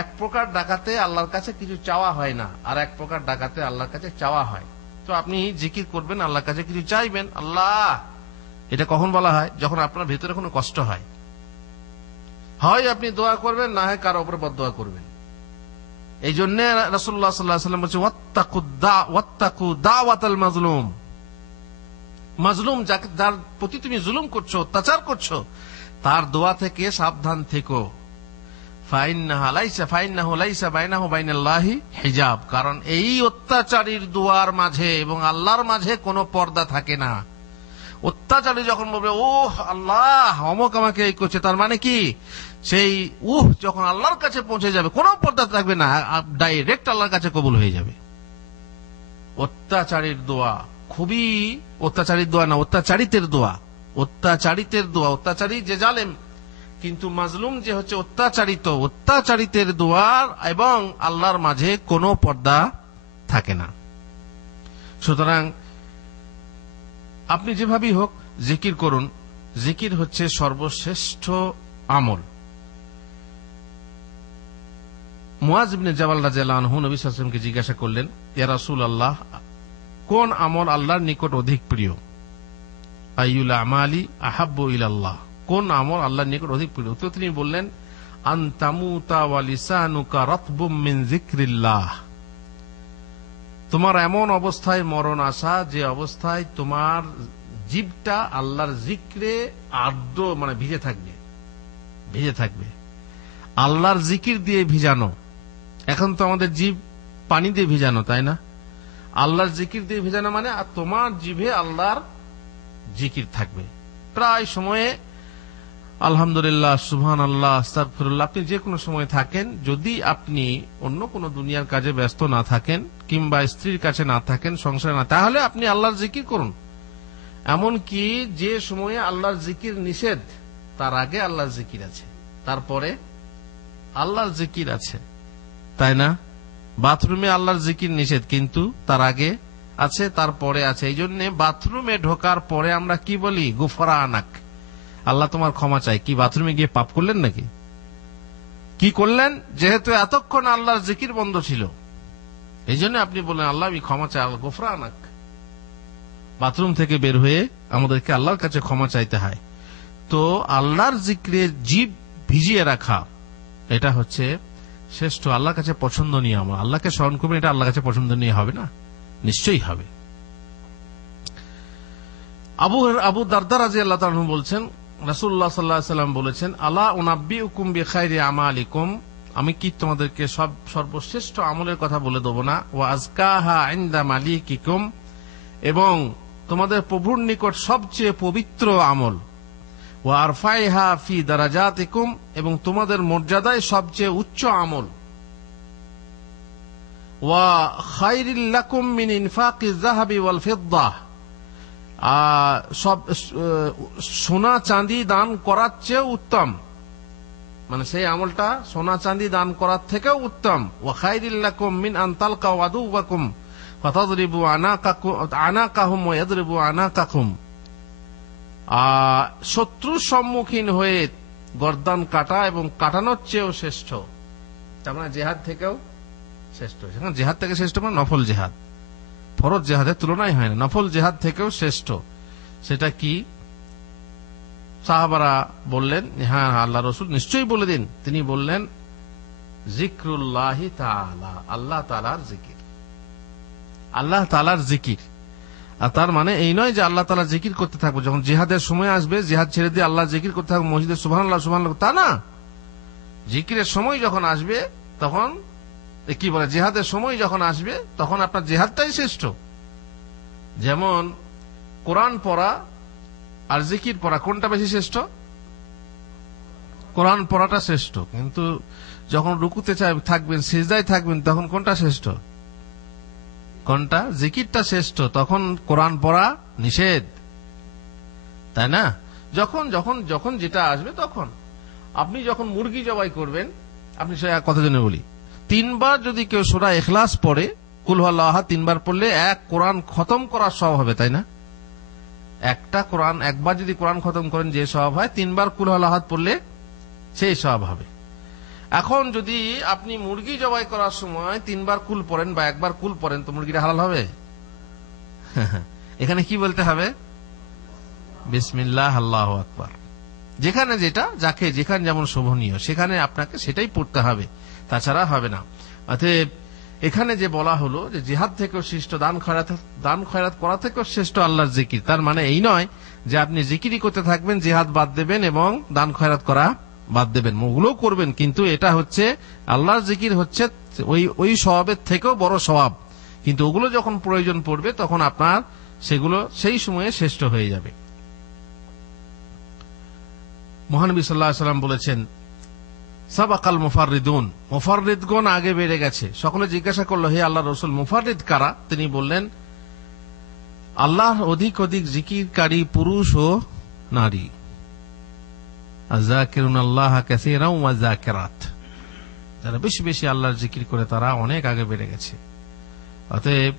এক প্রকার ডাকাতে আল্লাহর কাছে কিছু চাওয়া হয় না, আর এক প্রকার ডাকাতে আল্লাহর কাছে চাওয়া হয়। তো আপনি জিকির করবেন, আল্লাহর কাছে কিছু চাইবেন, আল্লাহ। এটা কখন বলা হয়? যখন আপনার ভিতরে কোনো কষ্ট হয়, হয় আপনি দোয়া করবেন, না হয় কারো উপরে বদদোয়া করবেন। এই জন্য রাসূলুল্লাহ সাল্লাল্লাহু আলাইহি ওয়াসাল্লাম বলেছেন, ওয়াত্তাকু দাওয়াতাল মাজলুম। মাজলুম, যার প্রতি তুমি জুলুম করছো, অত্যাচার করছো, তার দোয়া থেকে সাবধান থেকো। ফাইন্নাহু লাইসা বাইনাহু বাইনাল্লাহি হিজাব। কারণ এই অত্যাচারীর দোয়ার মাঝে এবং আল্লাহর মাঝে কোনো পর্দা থাকে না। অত্যাচারী যখন বলবে, ওহ আল্লাহ অমুক আমাকে এই করছে, তার মানে কি সেই যখন আল্লাহর কাছে পৌঁছে যাবে, কোনো পর্দা থাকবে না, ডাইরেক্ট আল্লাহর কাছে কবুল হয়ে যাবে। অত্যাচারীর দোয়া খুবই, অত্যাচারীর দোয়া না, অত্যাচারিতের দোয়া, অত্যাচারিতের দোয়া। অত্যাচারী যে জালেম, কিন্তু মাজলুম যে হচ্ছে অত্যাচারিত, অত্যাচারিতের দোয়ার এবং আল্লাহর মাঝে কোনো পর্দা থাকে না। সুতরাং আপনি যেভাবেই হোক জিকির করুন। জিকির হচ্ছে সর্বশ্রেষ্ঠ আমল। মুআজ ইবনে জাবাল রাদিয়াল্লাহু আনহু নবী সাল্লাল্লাহু আলাইহি ওয়াসাল্লামকে জিজ্ঞাসা করলেন, ইয়া রাসূলুল্লাহ, কোন আমল আল্লাহর নিকট অধিক প্রিয়? আইয়ুল আমালি আহাব্বু ইলাল্লাহ, কোন আমল আল্লাহর নিকট অধিক প্রিয়? তো তিনি বললেন, আন তামুতা ওয়া লিসানুকা রাতবুম মিন যিকরিল্লাহ, তোমার এমন অবস্থায় মরণ আসা যে অবস্থায় তোমার জিভটা আল্লাহর জিক্রে আর্দ্র, মানে ভিজে থাকবে। আল্লাহর জিকির দিয়ে ভিজানো। এখন তো আমাদের জিভ পানি দিয়ে ভিজানো, তাই না? আল্লাহর জিকির দিয়ে ভিজানো মানে আর তোমার জিভে আল্লাহর জিকির থাকবে প্রায় সময়ে। আলহামদুলিল্লাহ, সুবহানাল্লাহ, আস্তাগফিরুল্লাহ, আপনি যে কোনো সময় থাকেন, যদি আপনি অন্য কোনো দুনিয়ার কাজে ব্যস্ত না থাকেন কিংবা স্ত্রীর কাছে না থাকেন, সংসারে না, তাহলে আপনি আল্লাহর জিকির করুন। এমনকি যে সময়ে আল্লাহর জিকির নিষেধ, তার আগে আল্লাহর জিকির আছে, তারপরে আল্লাহর জিকির আছে, তাই না? বাথরুমে আল্লাহর জিকির নিষেধ, কিন্তু তার আগে আছে, তারপরে আছে। এই জন্য বাথরুমে ঢোকার পরে আমরা কি বলি? গুফরানাক, আল্লাহ তোমার ক্ষমা চাই। কি বাথরুমে গিয়ে পাপ করলেন নাকি? কি করলেন? যেহেতু এতক্ষণ আল্লাহর জিকির বন্ধ ছিল, এই জন্য আপনি বললেন আল্লাহ আমি ক্ষমা চাই, আল্লাহ গুফরানাক। বাথরুম থেকে বের হয়ে আমাদেরকে আল্লাহর কাছে ক্ষমা চাইতে হয়। তো আল্লাহর জিক্রে জিভ ভিজিয়ে রাখা, এটা হচ্ছে শ্রেষ্ঠ, আল্লাহর কাছে পছন্দনীয় আমল। আল্লাহকে স্মরণ করবেন, এটা আল্লাহর কাছে পছন্দনীয় হবে না? নিশ্চয়ই হবে। আবু দারদা রাদিয়াল্লাহু তাআলা বলছেন, রাসূলুল্লাহ সাল্লাল্লাহু আলাইহি ওয়াসাল্লাম বলেছেন, আলা উনাব্বিউকুম বিখাইরি আমালিকুম, আমি কি তোমাদেরকে সর্বশ্রেষ্ঠ আমলের কথা বলে দেব না? ওয়া আযকাহা ইনদা মালিকিকুম, এবং তোমাদের প্রভুর নিকট সবচেয়ে পবিত্র আমল। ওয়া আরফাইহা ফি দারাজাতিকুম, এবং তোমাদের মর্যাদায় সবচেয়ে উচ্চ আমল। ওয়া খায়রিল লাকুম মিন ইনফাকিজ যাহাবি ওয়াল ফিদ্দা, সব সোনা চাঁদি দান করার চেয়ে উত্তম, মানে সেই আমলটা সোনা চাঁদি দান করার থেকেও উত্তম। ওয়া খায়রিল লাকুম মিন আন তালকাউ আদুওয়াকুম ফাতাদরিবু আনাকাহুম ওয়া ইয়াদরিবু আনাকাকুম, শত্রুর সম্মুখীন হয়ে গর্দান কাটা এবং কাটানোর চেয়েও শ্রেষ্ঠ। তার মানে জেহাদ থেকেও শ্রেষ্ঠ। সেখানে জেহাদ থেকে শ্রেষ্ঠ মানে নফল জেহাদ, ফরজ জেহাদের তুলনায় হয় না, নফল জেহাদ থেকেও শ্রেষ্ঠ। সেটা কি? সাহাবারা বললেন, হ্যাঁ আল্লাহ রসুল নিশ্চয়ই বলে দিন। তিনি বললেন, জিক্রুল্লাহি তাআলা, আল্লাহ তাআলার জিকির, আল্লাহ তাআলার জিকির। আর তার মানে এই নয় যে আল্লাহ তাআলা জিকির করতে থাকবো, যখন জিহাদের সময় আসবে জিহাদ ছেড়ে দিয়ে আল্লাহ জিকির করতে থাকবো, মসজিদে সুবহানাল্লাহ সুবহানাল্লাহ, তা না। জিকিরের সময় যখন আসবে তখন কি বলে, জিহাদের সময় যখন আসবে তখন আপনার জিহাদটাই শ্রেষ্ঠ। যেমন কোরআন পড়া আর জিকির পড়া, কোনটা বেশি শ্রেষ্ঠ? কোরআন পড়াটা শ্রেষ্ঠ। কিন্তু যখন রুকুতে থাকবেন, সিজদায় থাকবেন, তখন কোনটা শ্রেষ্ঠ? কোনটা? জিকিরটা শ্রেষ্ঠ। তখন কোরআন পড়া নিষেধ, তাই না? যখন যখন যখন যেটা আসবে তখন। আপনি যখন মুরগি জবাই করবেন, আপনি কথা জন্য বলি, 3 বার যদি কেউ সূরা ইখলাস পড়ে, কুল হুয়াল্লাহু আহাদ 3 বার পড়লে এক কোরআন খতম করার সওয়াব হবে, তাই না? একটা কোরআন একবার যদি কোরআন খতম করেন যে সওয়াব হয়, 3 বার কুল হুয়াল্লাহু আহাদ পড়লে সেই সওয়াব হবে। এখন যদি আপনি মুরগি জবাই করার সময় 3 বার কুল পড়েন বা একবার কুল পড়েন, তো মুরগিটা হালাল হবে? এখানে কি বলতে হবে? বিসমিল্লাহ আল্লাহু আকবার। যেখানে যেটা, যাকে যেখানে যেমন শোভনীয় সেখানে আপনাকে সেটাই পড়তে হবে, তাছাড়া হবে না। অতএব এখানে যে বলা হলো যে জিহাদ থেকেও শ্রেষ্ঠ, দান খয়রাত করা থেকেও শ্রেষ্ঠ আল্লাহর জিকির, তার মানে এই নয় যে আপনি জিকিরই করতে থাকবেন, জিহাদ বাদ দেবেন এবং দান খয়রাত করা বাদ দেবেন, ওগুলোও করবেন, কিন্তু এটা হচ্ছে আল্লাহর জিকির হচ্ছে ওই সওয়াবের থেকেও বড় সওয়াব। কিন্তু ওগুলো যখন প্রয়োজন পড়বে তখন আপনার সেগুলো সেই সময়ে শ্রেষ্ঠ হয়ে যাবে। মহানবী সাল্লাল্লাহু আলাইহি ওয়াসাল্লাম বলেছেন, সাবাকাল মুফাররিদুন, মুফাররিদগণ আগে বেড়ে গেছে। সকলে জিজ্ঞাসা করলো, হে আল্লাহর রাসূল, মুফাররিদ কারা? তিনি বললেন, আল্লাহ অধিক অধিক জিকিরকারী পুরুষ ও নারী। আযাকিরুনাল্লাহ কাসীরান ওয়া যাকিরাত, যারা বেশি বেশি আল্লাহর জিকির করে তারা অনেক আগে বেড়ে গেছে। অতএব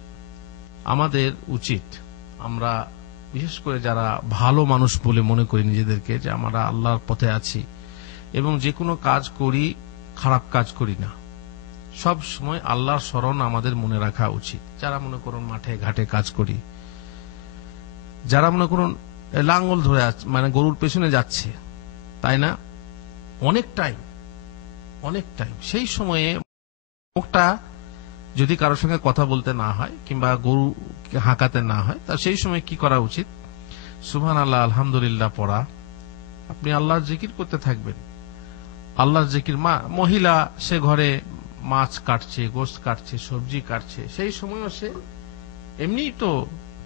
আমাদের উচিত আমরা বিশেষ করে যারা ভালো মানুষ বলে মনে করি নিজেদেরকে, যে আমরা আল্লাহর পথে আছি এবং যে কোনো কাজ করি, খারাপ কাজ করি না, সব সময় আল্লাহর স্মরণ আমাদের মনে রাখা উচিত। যারা মনে করুন মাঠে ঘাটে কাজ করি, যারা মনে করুন লাঙ্গল ধরে মানে গরুর পেছনে যাচ্ছে, তাই না, অনেক টাইম, সেই সময়ে মুখটা যদি কারোর সঙ্গে কথা বলতে না হয় কিংবা গরু হাঁকাতে না হয়, তা সেই সময় কি করা উচিত? সুবহানাল্লাহ, আলহামদুলিল্লাহ পড়া। আপনি আল্লাহর জিকির করতে থাকবেন, আল্লাহর জিকির। মহিলা সে ঘরে মাছ কাটছে, গোশত কাটছে, সবজি কাটছে, সেই সময়ও সে এমনি তো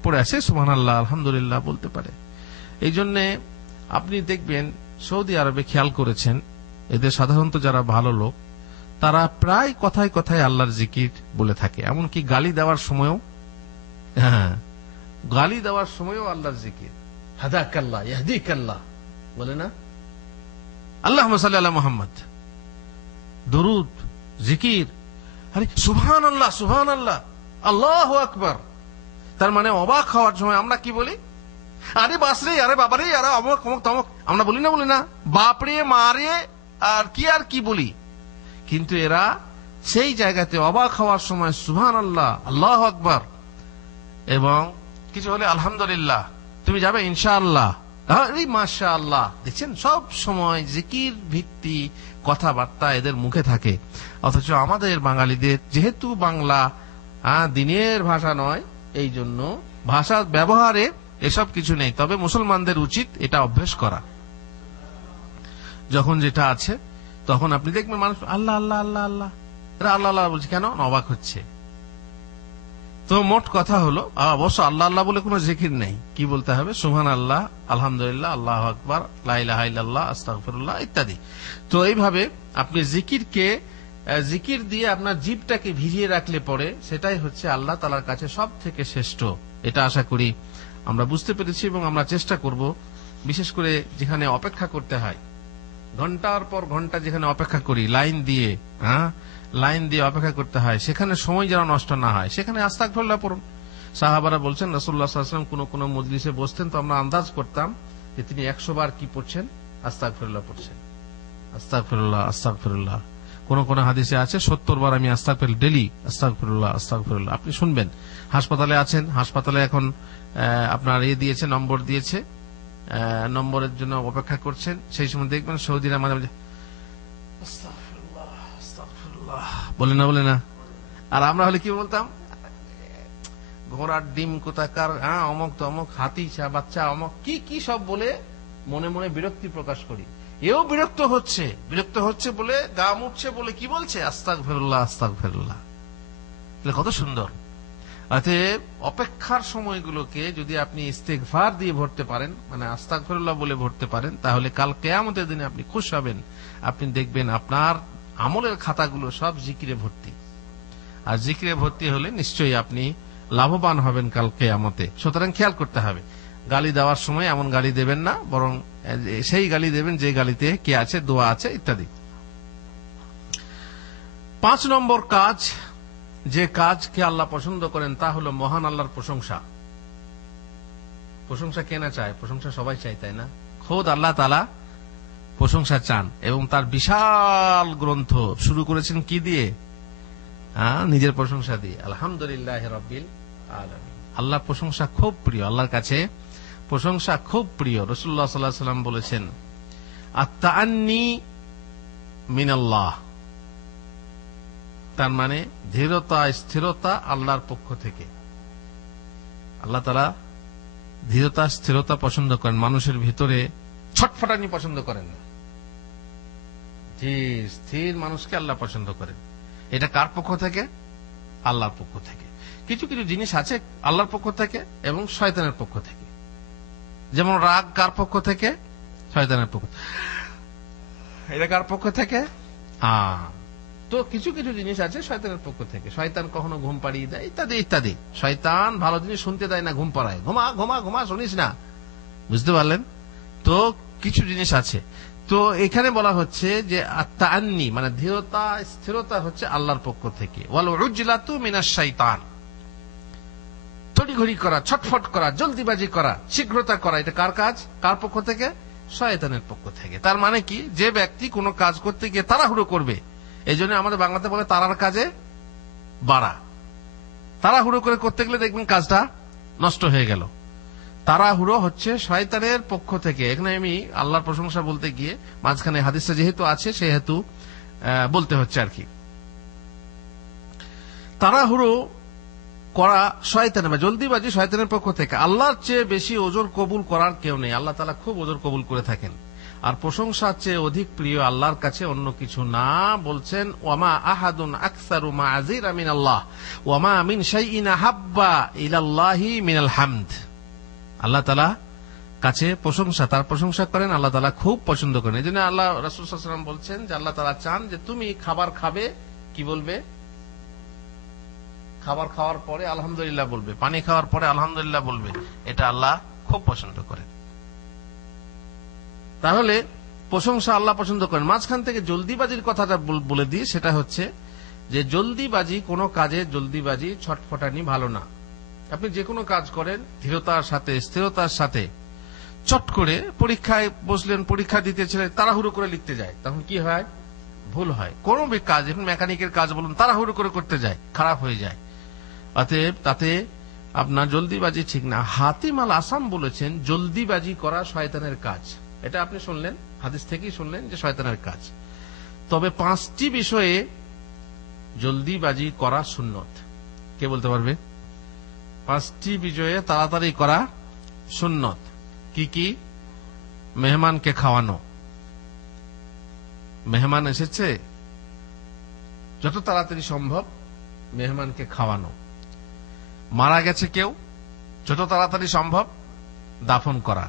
পড়ে আছে, সুবহানাল্লাহ আলহামদুলিল্লাহ বলতে পারে। এই জন্য আপনি দেখবেন সৌদি আরবে খেয়াল করেছেন, এদের সাধারণত যারা ভালো লোক তারা প্রায় কথায় কথায় আল্লাহর জিকির বলে থাকে। এমনকি গালি দেওয়ার সময়ও, গালি দেওয়ার সময়ও আল্লাহর জিকির। হাদাকাল্লাহ, ইয়াহদিকাল্লাহ বলে না, আল্লাহুম্মা সাল্লি আলা মুহাম্মদ, দরুদ, জিকির। আরে সুবহানাল্লাহ, সুবহানাল্লাহ, আল্লাহু আকবার। তার মানে অবাক হওয়ার সময় আমরা কি বলি? আরে বাসরে, আরে বাবারে, আরে অমক অমক তমক, আমরা বলি না বাপরে মারে আর কি বলি। কিন্তু এরা সেই জায়গাতে অবাক হওয়ার সময় সুবহানাল্লাহ, আল্লাহু আকবার, এবং কিছু হলে আলহামদুলিল্লাহ, তুমি যাবে ইনশাআল্লাহ, আরে মাশাআল্লাহ। দেখছেন, সব সময় জিকির ভিত্তি কথাবার্তা এদের মুখে থাকে। অথচ আমাদের বাঙালিদের যেহেতু বাংলা দিনের ভাষা নয়, এই জন্য ভাষা ব্যবহারে এসব কিছু নেই। তবে মুসলমানদের উচিত এটা অভ্যেস করা। যখন যেটা আছে তখন আপনি দেখবেন মানুষ আল্লাহ আল্লাহ আল্লাহ আল্লাহ, এরা আল্লাহ আল্লাহ বলছে, কেন? অবাক হচ্ছে। তো মোট কথা হলো, অবশ্য আল্লাহ আল্লাহ বলে কোনো জিকির নেই। কি বলতে হবে? সুবহানাল্লাহ, আলহামদুলিল্লাহ, আল্লাহু আকবার, লা ইলাহা ইল্লাল্লাহ, আস্তাগফিরুল্লাহ ইত্যাদি। তো এইভাবে আপনি জিকির দিয়ে আপনার জিভটাকে ভিজিয়ে রাখলে পরে সেটাই হচ্ছে আল্লাহ তাআলার কাছে সব থেকে শ্রেষ্ঠ। এটা আশা করি আমরা বুঝতে পেরেছি এবং আমরা চেষ্টা করব, বিশেষ করে যেখানে অপেক্ষা করতে হয়, ঘন্টার পর ঘন্টা যেখানে অপেক্ষা করি লাইন দিয়ে অপেক্ষা করতে হয়, সেখানে সময় যেন নষ্ট না হয়, সেখানে আস্তাগফিরুল্লাহ পড়ুন। সাহাবারা বলছেন, রাসূলুল্লাহ সাল্লাল্লাহু আলাইহি ওয়াসাল্লাম কোন মজলিসে বসতেন তো আমরা আন্দাজ করতাম যে তিনি 100 বার কি পড়ছেন? আস্তাগফিরুল্লাহ পড়ছেন, আস্তাগফিরুল্লাহ, আস্তাগফিরুল্লাহ। কোন হাদিসে আছে 70 বার আমি আস্তাগফিরুল্লাহ, ডেলি আস্তাগফিরুল্লাহ, আস্তাগফিরুল্লাহ। আপনি শুনবেন, হাসপাতালে আছেন, হাসপাতালে এখন আপনার দিয়েছে, নম্বর দিয়েছে, নম্বরের জন্য অপেক্ষা করছেন, সেই সময় দেখবেন সৌদিরা মাঝে মাঝে বলে না। আর আমরা হলে কি বলতাম? ঘোড়ার ডিম কোথাকার, অমক তমক, হাতি বাচ্চা, অমক কি সব বলে মনে মনে বিরক্তি প্রকাশ করি। এও বিরক্ত হচ্ছে বলে, গা মুছছে বলে কি বলছে? আস্তাগফিরুল্লাহ, আস্তাগফিরুল্লাহ। কত সুন্দর। অতএব অপেক্ষার সময়গুলোকে যদি আপনি ইস্তেগফার দিয়ে ভরতে পারেন, মানে আস্তাগফিরুল্লাহ বলে ভরতে পারেন, তাহলে কাল কিয়ামতের দিনে আপনি খুশ হবেন। আপনি দেখবেন আপনার আমলের খাতাগুলো সব জিকিরে ভর্তি। আর জিকিরে ভর্তি হলে নিশ্চয়ই আপনি লাভবান হবেন কাল কিয়ামতে। সুতরাং খেয়াল করতে হবে, গালি দেওয়ার সময় এমন গালি দেবেন না, বরং সেই গালি দেবেন যে গালিতে কে আছে, দোয়া আছে ইত্যাদি। 5 নম্বর কাজ, যে কাজকে আল্লাহ পছন্দ করেন তা হলো মহান আল্লাহর প্রশংসা। প্রশংসা কে না চায়? প্রশংসা সবাই চায়, তাই না? খোদ আল্লাহ তাআলা প্রশংসা চান এবং তার বিশাল গ্রন্থ শুরু করেছেন কি দিয়ে? নিজের প্রশংসা দিয়ে। আলহামদুলিল্লাহি রাব্বিল আলামিন। আল্লাহর প্রশংসা খুব প্রিয়, আল্লাহর কাছে প্রশংসা খুব প্রিয়। রাসূলুল্লাহ সাল্লাল্লাহু আলাইহি ওয়াসাল্লাম বলেছেন, আত-তাআন্নী মিনাল্লাহ, তার মানে ধীরতা, স্থিরতা আল্লাহর পক্ষ থেকে। আল্লাহ তাআলা ধীরতা, স্থিরতা পছন্দ করেন, মানুষের ভিতরে ছটফটানি পছন্দ করেন না। যে স্থির মানুষকে আল্লাহ পছন্দ করেন। এটা কার পক্ষ থেকে? আল্লাহর পক্ষ থেকে। কিছু কিছু জিনিস আছে আল্লাহর পক্ষ থেকে এবং শয়তানের পক্ষ থেকে। যেমন রাগ কার পক্ষ থেকে? শয়তানের পক্ষ। এটা কার পক্ষ থেকে? তো কিছু কিছু জিনিস আছে শয়তানের পক্ষ থেকে। শয়তান কখনো ঘুম পাড়িয়ে দেয় ইত্যাদি ইত্যাদি। শয়তান ভালো জিনিস শুনতে দেয় না, ঘুম পাড়ায়। ঘুমা ঘুমা ঘুমা, শুনিস না। বুঝতে পারলেন? তো কিছু জিনিস আছে। তো এখানে বলা হচ্ছে যে আত-তাআন্নী মানে ধীরতা, স্থিরতা হচ্ছে আল্লাহর পক্ষ থেকে। ওয়াল উজলাতু মিনাশ শাইতান, তড়িঘড়ি করা, ছটফট করা, জলদিবাজি করা, শীঘ্রতা করা, এটা কার কাজ? কার পক্ষ থেকে? শয়তানের পক্ষ থেকে। তার মানে কি, যে ব্যক্তি কোনো কাজ করতে গিয়ে তাড়াহুড়ো করবে, এই জন্য আমাদের বাংলাতে বলে তারার কাজে বাড়া। তাড়াহুড়ো করে করতে গেলে দেখবেন কাজটা নষ্ট হয়ে গেল। তাড়াহুড়ো হচ্ছে শয়তানের পক্ষ থেকে। এখানে আমি আল্লাহর প্রশংসা বলতে গিয়ে মাঝখানে হাদিসটা যেহেতু আছে সেহেতু বলতে হচ্ছে আর কি। তাড়াহুড়ো করা শয়তানের বা জলদিবাজি শয়তানের পক্ষ থেকে। আল্লাহর চেয়ে বেশি ওজর কবুল করার কেউ নেই। আল্লাহ তাআলা খুব ওজর কবুল করে থাকেন। আর প্রশংসার চেয়ে অধিক প্রিয় আল্লাহর কাছে অন্য কিছু না। বলছেন ওয়ামা আহাদুন আকসারু মা'যিরা মিনাল্লাহ ওয়ামা মিন শাইইন আহাব্বা ইলাল্লাহি মিনাল হামদ। আল্লাহ তাআলা কাছে প্রশংসা, তার প্রশংসা করেন, আল্লাহ তাআলা খুব পছন্দ করেন। এই জন্য আল্লাহ রাসূল সাল্লাল্লাহু আলাইহি ওয়াসাল্লাম বলছেন যে আল্লাহ তাআলা চান যে তুমি খাবার খাবে, কি বলবে? খাবার খাওয়ার পরে আলহামদুলিল্লাহ বলবে, পানি খাওয়ার পরে আলহামদুলিল্লাহ বলবে। এটা আল্লাহ খুব পছন্দ করেন। তাহলে প্রশংসা আল্লাহ পছন্দ করেন। মাঝখান থেকে জলদিবাজির কথাটা বলে দিই, সেটা হচ্ছে যে জলদিবাজি, কোনো কাজে জলদিবাজি ছটফটানি ভালো না। আপনি যে কোনো কাজ করেন ধীরতার সাথে, স্থিরতার সাথে। চট করে পরীক্ষায় বসলেন, পরীক্ষা দিতে ছেলে তাড়াহুড়ো করে লিখতে যায়, তখন কি হয়? ভুল হয়। কোন কাজ, এখন মেকানিকের কাজ বলুন, তাড়াহুড়ো করে করতে যায়, খারাপ হয়ে যায়। অতএব তাতে আপনার জলদিবাজি ঠিক না। হাতিম আল আসাম বলেছেন জলদিবাজি করা শয়তানের কাজ। এটা আপনি শুনলেন, হাদিস থেকেই শুনলেন যে শয়তানের কাজ। তবে 5টি বিষয়ে জলদিবাজি করা সুন্নত। কে বলতে পারবে? 5টি বিষয়ে তাড়াতাড়ি করা সুন্নত। কি কি? মেহমানকে খাওয়ানো। মেহমান এসেছে, যত তাড়াতাড়ি সম্ভব মেহমানকে খাওয়ানো। মারা গেছে কেউ, যত তাড়াতাড়ি সম্ভব দাফন করা।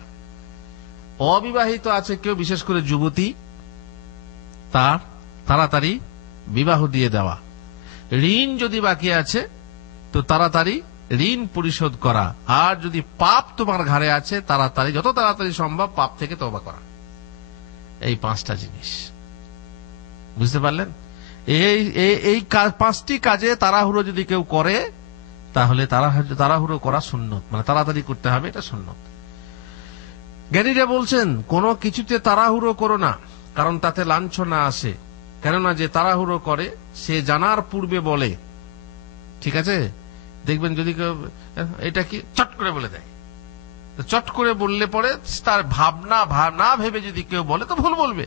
অবিবাহিত আছে কেউ, বিশেষ করে যুবতী, তার তাড়াতাড়ি বিবাহ দিয়ে দেওয়া। ঋণ যদি বাকি আছে তো তাড়াতাড়ি ঋণ পরিশোধ করা। আর যদি পাপ তোমার ঘাড়ে আছে, তাড়াতাড়ি, যত তাড়াতাড়ি সম্ভব পাপ থেকে তওবা করা। এই 5টা জিনিস বুঝতে পারলেন? এই 5টি কাজে তাড়াহুড়ো যদি কেউ করে, তাহলে তাড়াহুড়ো করা সুন্নত, মানে তাড়াতাড়ি করতে হবে, এটা সুন্নত। জ্ঞানীরা বলছেন কোন কিছুতে তাড়াহুড়ো করো না, কারণ তাতে লাঞ্ছনা আসে। কেননা যে তাড়াহুড়ো করে সে জানার পূর্বে বলে। ঠিক আছে, দেখবেন যদি কেউ এটা কি চট করে বলে দেয়, চট করে বললে পরে তার ভাবনা না ভেবে যদি কেউ বলে তো ভুল বলবে।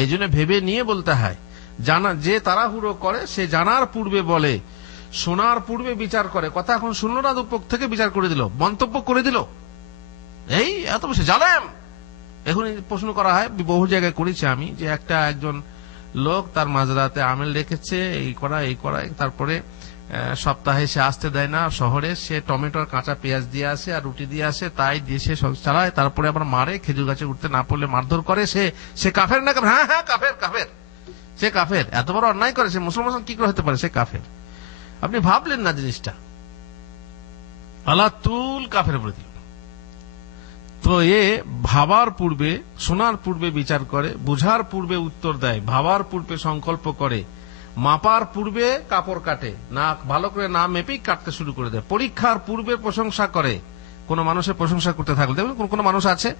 এই জন্য ভেবে নিয়ে বলতে হয়। যে তাড়াহুড়ো করে সে জানার পূর্বে বলে, শোনার পূর্বে বিচার করে। কথা এখন শুনলো না, দুপক্ষ থেকে বিচার করে দিল, মন্তব্য করে দিল, এই এত বেশি জালেম। এখন প্রশ্ন করা হয়, বহু জায়গায় করেছি আমি, যে একজন লোক তার মাঝরাতে আমেল রেখেছে, এই করা, তারপরে সপ্তাহে সে আসতে দেয় না শহরে, সে টমেটোর কাঁচা পেঁয়াজ দিয়ে আসে আর রুটি দিয়ে আসে, তাই দিয়ে সে চালায়। তারপরে আবার মারে, খেজুর গাছে উঠতে না পড়লে মারধর করে। সে কাফের না? হ্যাঁ কাফের, সে কাফের। এত বড় অন্যায় করে, সে মুসলমান কি করে হতে পারে? সে কাফের। আপনি ভাবলেন না জিনিসটা, আল্লাহ তুল কাফের বলে দিল। তো ভাবার পূর্বে, শোনার পূর্বে বিচার করে, বুঝার পূর্বে উত্তর দেয়, ভাবার পূর্বে সংকল্প করে, মাপার পূর্বে কাপড় কাটে, না ভালো করে না মেপেই কাটতে শুরু করে দেয়, পরীক্ষার পূর্বে প্রশংসা করে। কোন মানুষের প্রশংসা করতে থাকলে দেখবেন কোন মানুষ আছে,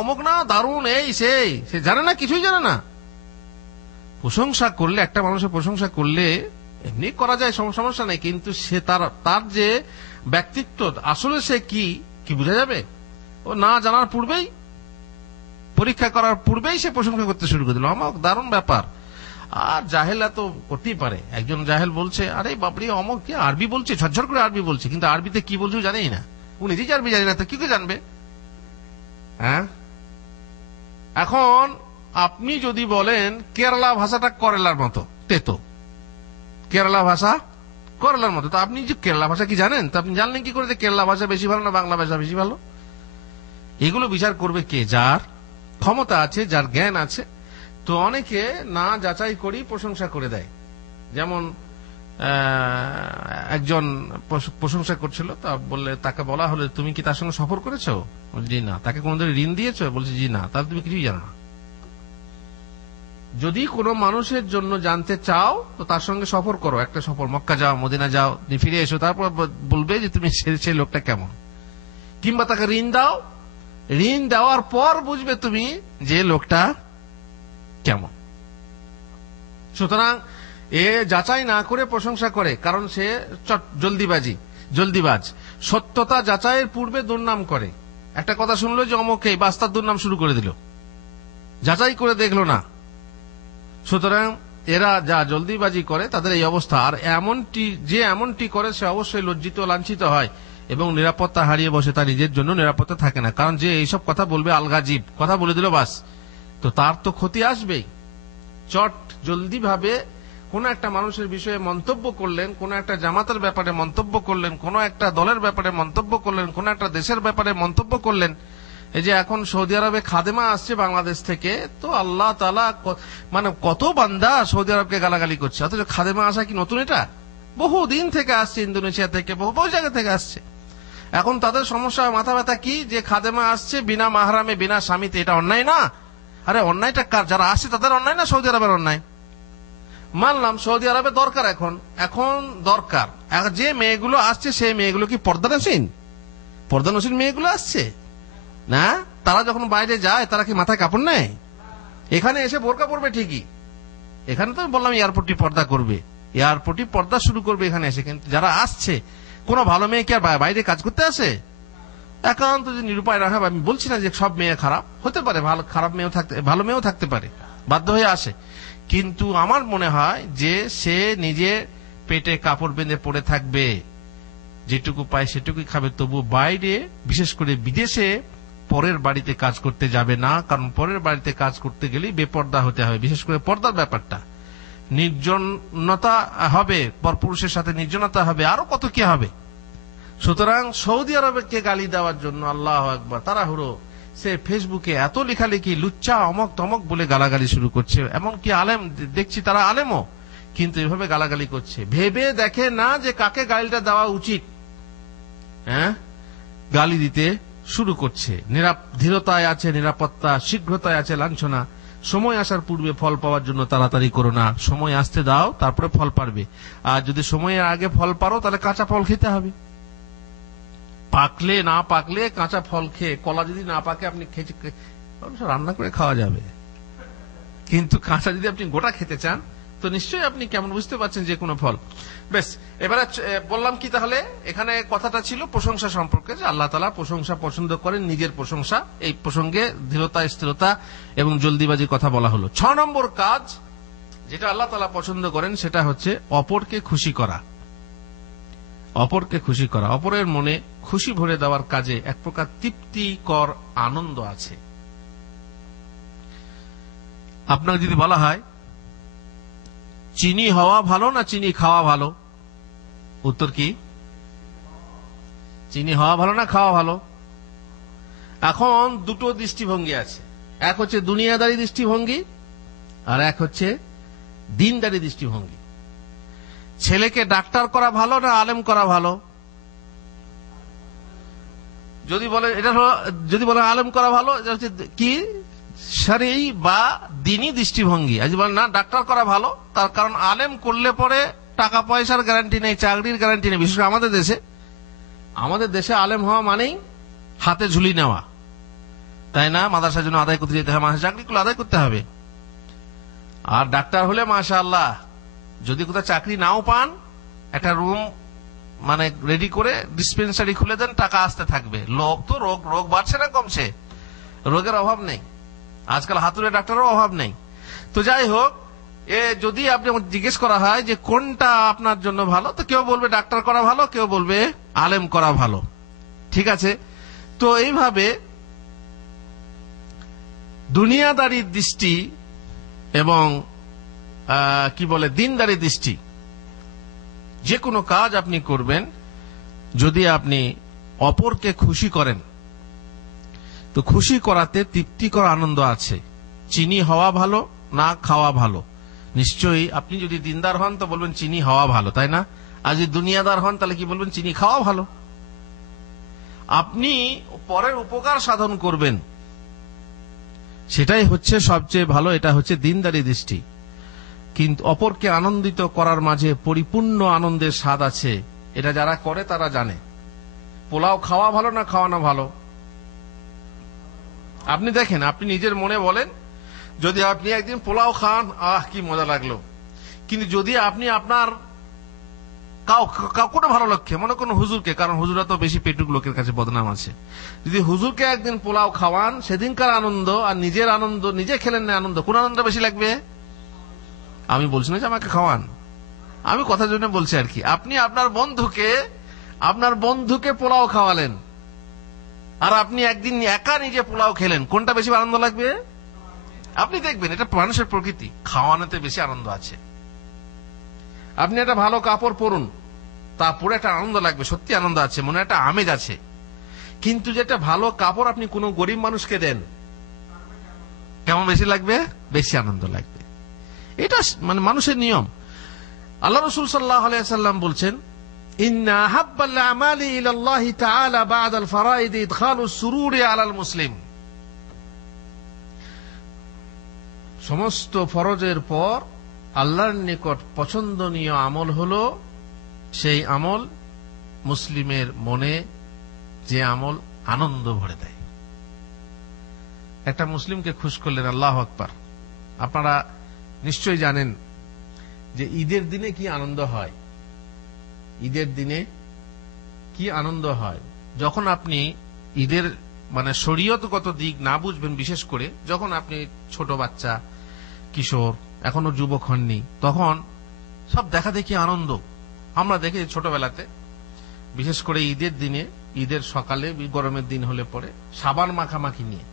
অমুক না দারুণ, এই সেই, সে জানে না, কিছুই জানে না। প্রশংসা করলে, একটা মানুষের প্রশংসা করলে এমনি করা যায়, সমস্যা নেই, কিন্তু সে তার যে ব্যক্তিত্ব আসলে সে কি বোঝা যাবে? ও না জানার পূর্বেই, পরীক্ষা করার পূর্বেই সে প্রশংসা করতে শুরু করে দিল, অমুক দারুণ ব্যাপার। আর জাহেলা তো করতেই পারে। একজন জাহেল বলছে, আরে বাপরে অমুক কি আরবি বলছে, ঝরঝর করে আরবি বলছে, কিন্তু আরবিতে কি বলছে জানেই না। ও নিজেই আরবি জানে না, তো কি করে জানবে? হ্যাঁ, এখন আপনি যদি বলেন কেরালা ভাষাটা করেলার মতো, তেতো, কেরালা ভাষা করেলার মতো, তো আপনি যে কেরালা ভাষা কি জানেন? তো আপনি জানলেন কি করে যে কেরালা ভাষা বেশি ভালো না বাংলা ভাষা বেশি ভালো? এগুলো বিচার করবে কে? যার ক্ষমতা আছে, যার জ্ঞান আছে। তো অনেকে না যাচাই করি প্রশংসা করে দেয়। যেমন একজন প্রশংসা করছিল, তা বললে, তাকে বলা হলো তুমি কি তার সঙ্গে সফর করেছো? জি না। তাকে কোনদিন ঋণ দিয়েছো? বলছে জি না। তাহলে তুমি কিছুই জানো না। যদি কোনো মানুষের জন্য জানতে চাও তো তার সঙ্গে সফর করো, একটা সফর, মক্কা যাও, মদিনা যাও, ফিরে এসো, তারপর বলবে যে তুমি সেই লোকটা কেমন। কিংবা তাকে ঋণ দাও, ঋণ দেওয়ার পর বুঝবে তুমি যে লোকটা কেমন। সুতরাং এ যাচাই না করে প্রশংসা করে, কারণ সে জলদিবাজ। সত্যতা যাচাইয়ের পূর্বে দুর্নাম করে। একটা কথা শুনলো যে অমুকে, বাস তার দুর্নাম শুরু করে দিল, যাচাই করে দেখলো না। সুতরাং এরা যা জলদিবাজি করে তাদের এই অবস্থা। আর এমনটি করে সে অবশ্যই লজ্জিত, লাঞ্ছিত হয় এবং নিরাপত্তা হারিয়ে বসে, তার নিজের জন্য নিরাপত্তা থাকে না। কারণ যে এইসব কথা বলবে, আলগাজিব কথা বলে দিল বাস, তো তার তো ক্ষতি আসবেই। জলদি ভাবে কোন একটা মানুষের বিষয়ে মন্তব্য করলেন, কোন একটা জামাতের ব্যাপারে মন্তব্য করলেন, কোন একটা দলের ব্যাপারে মন্তব্য করলেন, কোন একটা দেশের ব্যাপারে মন্তব্য করলেন। এই যে এখন সৌদি আরবে খাদেমা আসছে বাংলাদেশ থেকে, তো আল্লাহ তাআলা মানে কত বান্দা সৌদি আরবকে গালাগালি করছে, অথচ খাদেমা আসা কি নতুন? এটা বহুদিন থেকে আসছে, ইন্দোনেশিয়া থেকে, বহু জায়গা থেকে আসছে। এখন তাদের সমস্যা, মাথা ব্যথা কি, যে খাদেমা আসছে বিনা মাহরামে, বিনা স্বামীতে, এটা অন্যায় না? আরে অন্যায়টা কার? যারা আসছে তাদের অন্যায় না সৌদি আরবের অন্যায়? মানলাম সৌদি আরবে দরকার, এখন দরকার। যে মেয়েগুলো আসছে সেই মেয়েগুলো কি পর্দানসীন মেয়েগুলো আসছে না? তারা যখন বাইরে যায় তারা কি মাথায় কাপড় নেয়? এখানে এসে বোরকা পরবে ঠিকই, এখানে তো বললাম এয়ারপোর্টে পর্দা করবে, এয়ারপোর্টে পর্দা শুরু করবে এখানে এসে। কিন্তু যারা আসছে, কোন ভালো মেয়ে কি আর বাইরে কাজ করতে আসে? একান্ত যে নিরুপায় রাখা, আমি বলছি না যে সব মেয়ে খারাপ, হতে পারে ভালো মেয়েও থাকতে পারে, বাধ্য হয়ে আসে। কিন্তু আমার মনে হয় যে সে নিজে পেটে কাপড় বেঁধে পড়ে থাকবে, যেটুকু পায় সেটুকুই খাবে, তবু বাইরে, বিশেষ করে বিদেশে পরের বাড়িতে কাজ করতে যাবে না। কারণ পরের বাড়িতে কাজ করতে গেলেই বেপর্দা হতে হবে, বিশেষ করে পর্দার ব্যাপারটা। নির্জনতা হবে, পরপুরুষের সাথে নির্জনতা হবে, আরো কত কি হবে। সুতরাং সৌদি আরবকে গালি দেওয়ার জন্য আল্লাহু আকবার তাড়াহুড়ো, সে ফেসবুকে এত লেখালেখি, লুচ্চা, অমক তমক বলে গালাগালি শুরু করছে। এমনকি আলেম দেখছি, তারা আলেমও, কিন্তু এভাবে গালাগালি করছে, ভেবে দেখে না যে কাকে গালিটা দেওয়া উচিত। গালি দিতে শুরু করছে। ধীরতায় আছে নিরাপত্তা, শীঘ্রতায় আছে লাঞ্ছনা। সময় আসার পূর্বে ফল পাওয়ার জন্য তাড়াতাড়ি করো না, সময় আসতে দাও, তারপরে ফল পারবে। আর যদি সময়ের আগে ফল পারো, তাহলে কাঁচা ফল খেতে হবে। পাকলে না পাকলে কাঁচা ফল খেয়ে, কলা যদি না পাকে আপনি রান্না করে খাওয়া যাবে, কিন্তু কাঁচা যদি আপনি গোটা খেতে চান তো নিশ্চয়ই আপনি কেমন বুঝতে পারছেন যে কোনো ফল। বেশ, এবারে বললাম কি, তাহলে এখানে কথাটা ছিল প্রশংসা সম্পর্কে, যে আল্লাহ তাআলা প্রশংসা পছন্দ করেন, নিজের প্রশংসা। এই প্রসঙ্গে দৃঢ়তা, স্থিরতা এবং জলদিবাজির কথা বলা হলো। 6 নম্বর কাজ যেটা আল্লাহ তাআলা পছন্দ করেন সেটা হচ্ছে অপরকে খুশি করা। অপরকে খুশি করা, অপরের মনে খুশি ভরে দেওয়ার কাজে এক প্রকার তৃপ্তিকর আনন্দ আছে। আপনাকে যদি বলা হয় চিনি হওয়া ভালো না চিনি খাওয়া ভালো, উত্তর কি? চিনি হওয়া ভালো না খাওয়া ভালো? এখন দুটো দৃষ্টিভঙ্গি আছে, এক হচ্ছে দুনিয়াদারি দৃষ্টিভঙ্গি আর এক হচ্ছে দিনদারি দৃষ্টিভঙ্গি। ছেলেকে ডাক্তার করা ভালো না আলেম করা ভালো? যদি বলে আলেম করা ভালো, এটা হচ্ছে কি শরঈ বা দ্বীনি দৃষ্টিভঙ্গি। আজ বলেন না ডাক্তার করা ভালো, তার কারণ আলেম করলে পরে টাকা পয়সার গ্যারান্টি নেই, চাকরির গ্যারান্টি নেই। বিশেষ করে আমাদের দেশে আলেম হওয়া মানেই হাতে ঝুলি নেওয়া, তাই না? মাদ্রাসার জন্য আদায় করতে যেতে হবে, মাসে চাকরিগুলো আদায় করতে হবে। আর ডাক্তার হলে মাশাআল্লাহ, যদি কোথাও চাকরি নাও পান, একটা রুম মানে রেডি করে ডিসপেন্সারি খুলে দেন, টাকা আসতে থাকবে। লোক তো রোগ বাড়ছে না কমছে, রোগের অভাব নেই, আজকাল হাতুড়ে ডাক্তারের অভাব নেই। তো যাই হোক, যদি আপনি জিজ্ঞেস করা হয় যে কোনটা আপনার জন্য ভালো, তো কেউ বলবে ডাক্তার করা ভালো, কেউ বলবে আলেম করা ভালো। ঠিক আছে, তো এইভাবে দুনিয়াদারির দৃষ্টি এবং দিনদারি দৃষ্টি, যে কোনো কাজ আপনি করবেন যদি আপনি অপরকে খুশি করেন, তো খুশি করাতে তৃপ্তিকর আনন্দ আছে। চিনি হওয়া ভালো না খাওয়া ভালো? নিশ্চয়ই আপনি যদি দিনদার হন তো বলবেন চিনি হওয়া ভালো, তাই না? আর যদি দুনিয়াদার হন তাহলে কি বলবেন? চিনি খাওয়া ভালো। আপনি পরের উপকার সাধন করবেন, সেটাই হচ্ছে সবচেয়ে ভালো, এটা হচ্ছে দিনদারি দৃষ্টি। কিন্তু অপরকে আনন্দিত করার মাঝে পরিপূর্ণ আনন্দের স্বাদ আছে, এটা যারা করে তারা জানে। পোলাও খাওয়া ভালো না খাওয়ানো ভালো? আপনি দেখেন, আপনি নিজের মনে বলেন, যদি আপনি একদিন পোলাও খান, কি মজা লাগলো। কিন্তু যদি আপনি আপনার কাউকে ভালো লক্ষ্যে, মনে করুন হুজুরকে, কারণ হুজুরা তো বেশি পেটুক লোকের কাছে বদনাম আছে, যদি হুজুরকে একদিন পোলাও খাওয়ান, সেদিনকার আনন্দ আর নিজের আনন্দ, নিজে খেলেন না আনন্দ, কোন আনন্দ বেশি লাগবে? আমি বলছি না যে আমাকে খাওয়ান, আমি কথার জন্য বলছি আর কি। আপনি আপনার বন্ধুকে পোলাও খাওয়ালেন, আর আপনি একদিন একা নিজে পোলাও খেলেন, কোনটা বেশি আনন্দ লাগবে? আপনি দেখবেন এটা মানুষের প্রকৃতি, খাওয়ানোতে বেশি আনন্দ আছে। আপনি একটা ভালো কাপড় পরুন, তা পরে একটা আনন্দ লাগবে, সত্যি আনন্দ আছে, মনে একটা আমেজ আছে। কিন্তু যেটা ভালো কাপড় আপনি কোনো গরিব মানুষকে দেন, কেমন বেশি লাগবে? বেশি আনন্দ লাগবে। এটা মানে মানুষের নিয়ম। আল্লাহ রাসূল সাল্লাল্লাহু আলাইহি ওয়াসাল্লাম বলছেন, ইন্না আহাব্বাল আমালি ইলাল্লাহি তাআলা বা'দাল ফারাইদ ইদখালুস সুরুরি আলাল মুসলিম। সমস্ত ফরজের পর আল্লাহর নিকট পছন্দনীয় আমল হলো সেই আমল মুসলিমের মনে যে আমল আনন্দ ভরে দেয়। একটা মুসলিমকে খুশ করলেন, আল্লাহু আকবার। আপনারা নিশ্চয়ই জানেন যে ঈদের দিনে কি আনন্দ হয়। ঈদের দিনে কি আনন্দ হয় যখন আপনি ঈদের মানে শরীয়তগত দিক না বুঝবেন, বিশেষ করে যখন আপনি ছোট বাচ্চা, কিশোর, এখনো যুবক হননি, তখন সব দেখা দেখি আনন্দ। আমরা দেখি ছোটবেলাতে, বিশেষ করে ঈদের দিনে, ঈদের সকালে, গরমের দিন হলে পরে সাবান মাখামাখি নিয়ে,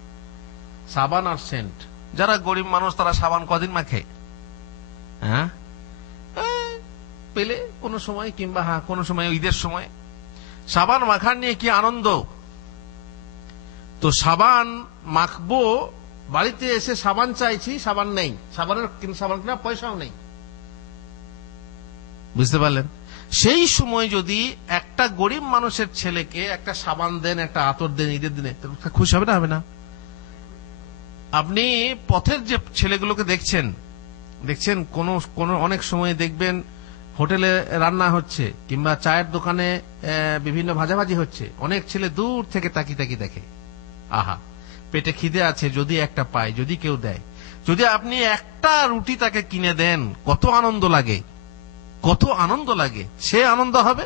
সাবান আর সেন্ট। যারা গরিব মানুষ তারা সাবান কদিন মাখে? হ্যাঁ, পেলে কোনো সময়, কিংবা কোনো সময় ঈদের সময় সাবান মাখার নিয়ে কি আনন্দ। তো সাবান মাখবো, বাড়িতে এসে সাবান চাইছি, সাবান নেই, সাবান কেনা পয়সাও নেই, বুঝতে পারলেন? সেই সময় যদি একটা গরিব মানুষের ছেলেকে একটা সাবান দেন, একটা আতর দেন ঈদের দিনে, খুশি হবে না? হবে না? আপনি পথের যে ছেলেগুলোকে দেখছেন কোন অনেক সময় দেখবেন হোটেলে রান্না হচ্ছে, কিংবা চায়ের দোকানে বিভিন্ন ভাজাভাজি হচ্ছে, অনেক ছেলে দূর থেকে তাকি দেখে, আহা পেটে খিদে আছে, যদি একটা পায়, যদি কেউ দেয়। যদি আপনি একটা রুটি তাকে কিনে দেন, কত আনন্দ লাগে, কত আনন্দ লাগে। সে আনন্দ হবে,